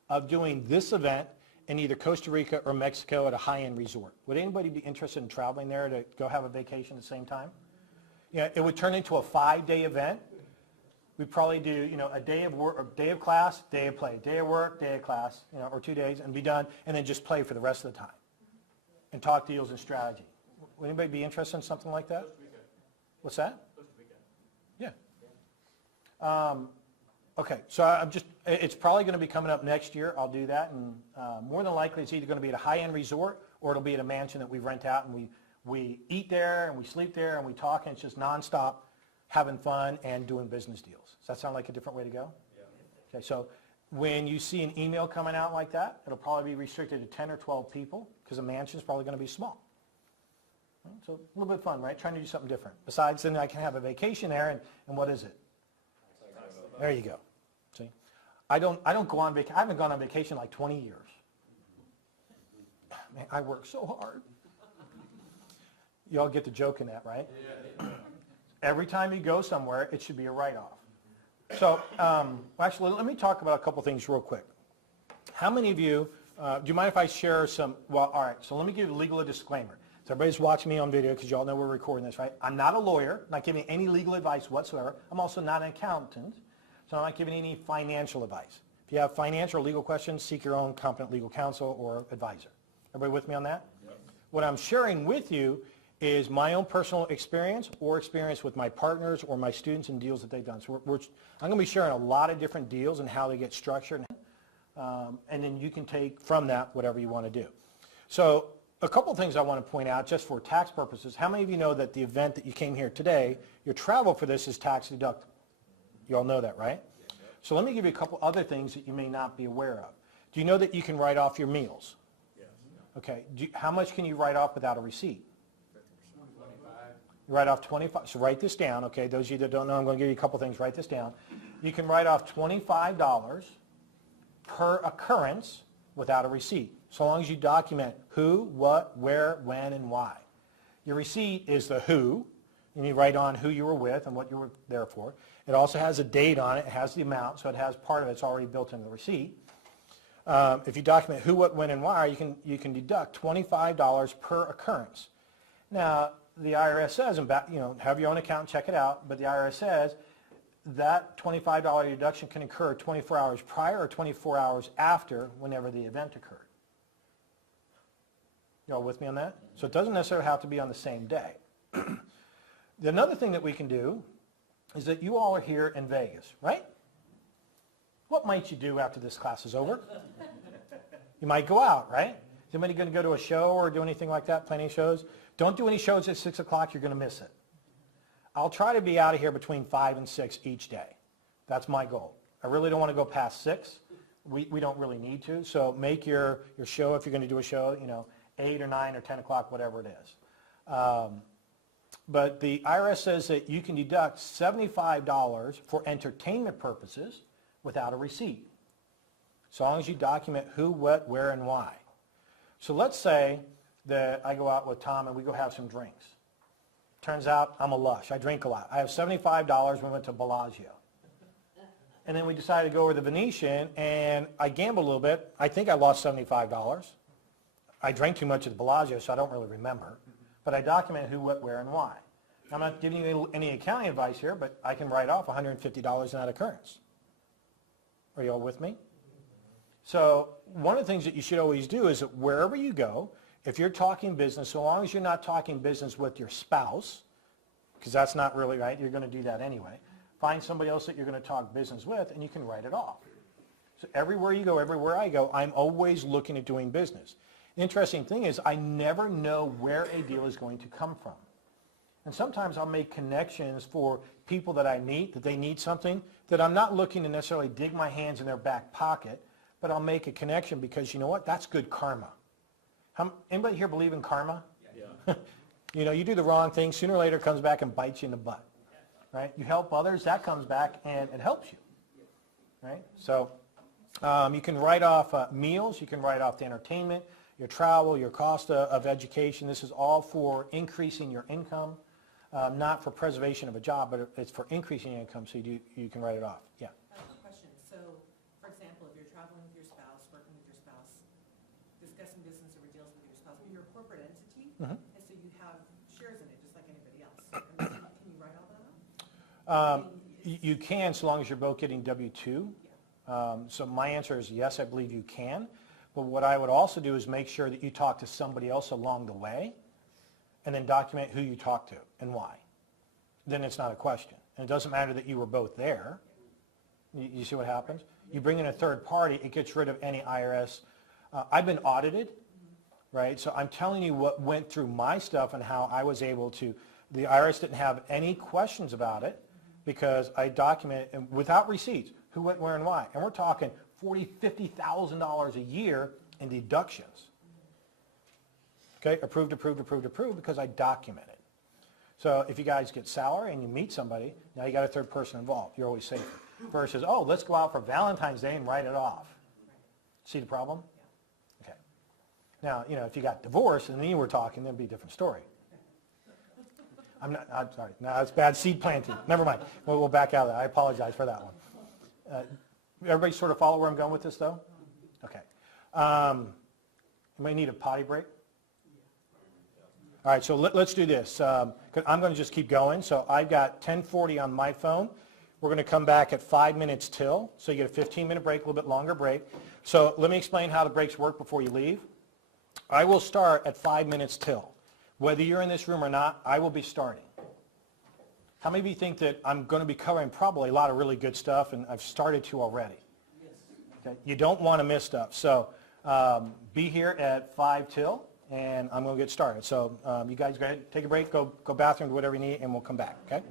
of doing this event in either Costa Rica or Mexico at a high-end resort. Would anybody be interested in traveling there to go have a vacation at the same time? It would turn into a 5-day event. We'd probably do, a day of work, a day of class, day of play, day of work, day of class, or 2 days, and be done, and then just play for the rest of the time and talk deals and strategy. Would anybody be interested in something like that? What's that? Yeah. Okay, so it's probably going to be coming up next year. I'll do that, and more than likely it's either going to be at a high-end resort or it'll be at a mansion that we rent out and we eat there and we sleep there and we talk and it's just nonstop having fun and doing business deals. Does that sound like a different way to go? Yeah. Okay, so when you see an email coming out like that, it'll probably be restricted to 10 or 12 people because a mansion's probably going to be small. Right? So a little bit fun, right? Trying to do something different. Besides, then I can have a vacation there, and what is it? There you go. See, I don't go on vacation. I haven't gone on vacation in like 20 years. Man, I work so hard. You all get the joke in that, right? Every time you go somewhere, it should be a write-off. So, actually, let me talk about a couple things real quick. How many of you, do you mind if I share some, well, all right, so let me give you a legal disclaimer. So everybody's watching me on video because you all know we're recording this, right? I'm not a lawyer, not giving any legal advice whatsoever. I'm also not an accountant, so I'm not giving any financial advice. If you have financial or legal questions, seek your own competent legal counsel or advisor. Everybody with me on that? Yep. What I'm sharing with you is my own personal experience or experience with my partners or my students and deals that they've done. So I'm going to be sharing a lot of different deals and how they get structured, and then you can take from that whatever you want to do. So a couple of things I want to point out just for tax purposes. How many of you know that the event that you came here today, your travel for this is tax deductible? You all know that, right? So let me give you a couple other things that you may not be aware of. Do you know that you can write off your meals? Yes. Okay. How much can you write off without a receipt? You write off 25, so write this down, okay? Those of you that don't know, I'm going to give you a couple things, write this down. You can write off $25 per occurrence without a receipt, so long as you document who, what, where, when, and why. Your receipt is the who, and you write on who you were with and what you were there for. It also has a date on it, it has the amount, so it has part of it's already built into the receipt. If you document who, what, when, and why, you can deduct $25 per occurrence. Now, the IRS says, and have your own account, check it out, but the IRS says that $25 deduction can occur 24 hours prior or 24 hours after whenever the event occurred. You all with me on that? So it doesn't necessarily have to be on the same day. Another thing that we can do is that you all are here in Vegas, right? What might you do after this class is over? You might go out, right? Is anybody going to go to a show or do anything like that, planning shows? Don't do any shows at 6 o'clock, you're going to miss it. I'll try to be out of here between 5 and 6 each day. That's my goal. I really don't want to go past 6. We don't really need to, so make your show, if you're going to do a show, 8 or 9 or 10 o'clock, whatever it is. But the IRS says that you can deduct $75 for entertainment purposes without a receipt, so long as you document who, what, where, and why. So let's say that I go out with Tom and we go have some drinks. Turns out I'm a lush. I drink a lot. I have $75. We went to Bellagio. And then we decided to go over the Venetian, and I gambled a little bit. I think I lost $75. I drank too much at the Bellagio, so I don't really remember. But I documented who, what, where, and why. I'm not giving you any accounting advice here, but I can write off $150 in that occurrence. Are you all with me? So one of the things that you should always do is that wherever you go, if you're talking business, so long as you're not talking business with your spouse, because that's not really right, you're going to do that anyway, find somebody else that you're going to talk business with, and you can write it off. So everywhere you go, everywhere I go, I'm always looking at doing business. The interesting thing is I never know where a deal is going to come from. And sometimes I'll make connections for people that I meet, that they need something, that I'm not looking to necessarily dig my hands in their back pocket, but I'll make a connection because you know what? That's good karma. Anybody here believe in karma? Yeah. You do the wrong thing, sooner or later it comes back and bites you in the butt. Right? You help others, that comes back and it helps you. Right? So you can write off meals, you can write off the entertainment, your travel, your cost of education. This is all for increasing your income, not for preservation of a job, but it's for increasing your income, so you can write it off. Yeah. Question. So, for example, if you're traveling with your spouse, working with your spouse, discussing business or deals with your spouse, but you're a corporate entity, and so you have shares in it just like anybody else. Can you write all that off? You can, so long as you're both getting W-2. So my answer is yes, I believe you can. But what I would also do is make sure that you talk to somebody else along the way and then document who you talk to and why. Then it's not a question. And it doesn't matter that you were both there. You see what happens? You bring in a third party, it gets rid of any IRS. I've been audited right? So I'm telling you what went through my stuff and how I was able to, the IRS didn't have any questions about it because I documented and without receipts, who went where and why. And we're talking $40,000, $50,000 a year in deductions. Okay, approved, approved, approved, approved because I documented. So if you guys get salary and you meet somebody, now you got a third person involved. You're always safer. Versus, oh, let's go out for Valentine's Day and write it off. See the problem? Okay. Now, if you got divorced and then you were talking, that'd be a different story. I'm sorry. No, that's bad seed planting. Never mind. We'll back out of that. I apologize for that one. Everybody sort of follow where I'm going with this, though? Okay. You may need a potty break. All right, so let's do this. I'm going to just keep going. So I've got 10:40 on my phone. We're going to come back at 5 minutes till. So you get a 15-minute break, a little bit longer break. So let me explain how the breaks work before you leave. I will start at 5 minutes till. Whether you're in this room or not, I will be starting. How many of you think that I'm going to be covering probably a lot of really good stuff, and I've started to already? Okay? You don't want to miss stuff. So be here at 5 till, and I'm going to get started. So you guys go ahead, take a break, go bathroom, do whatever you need, and we'll come back, okay?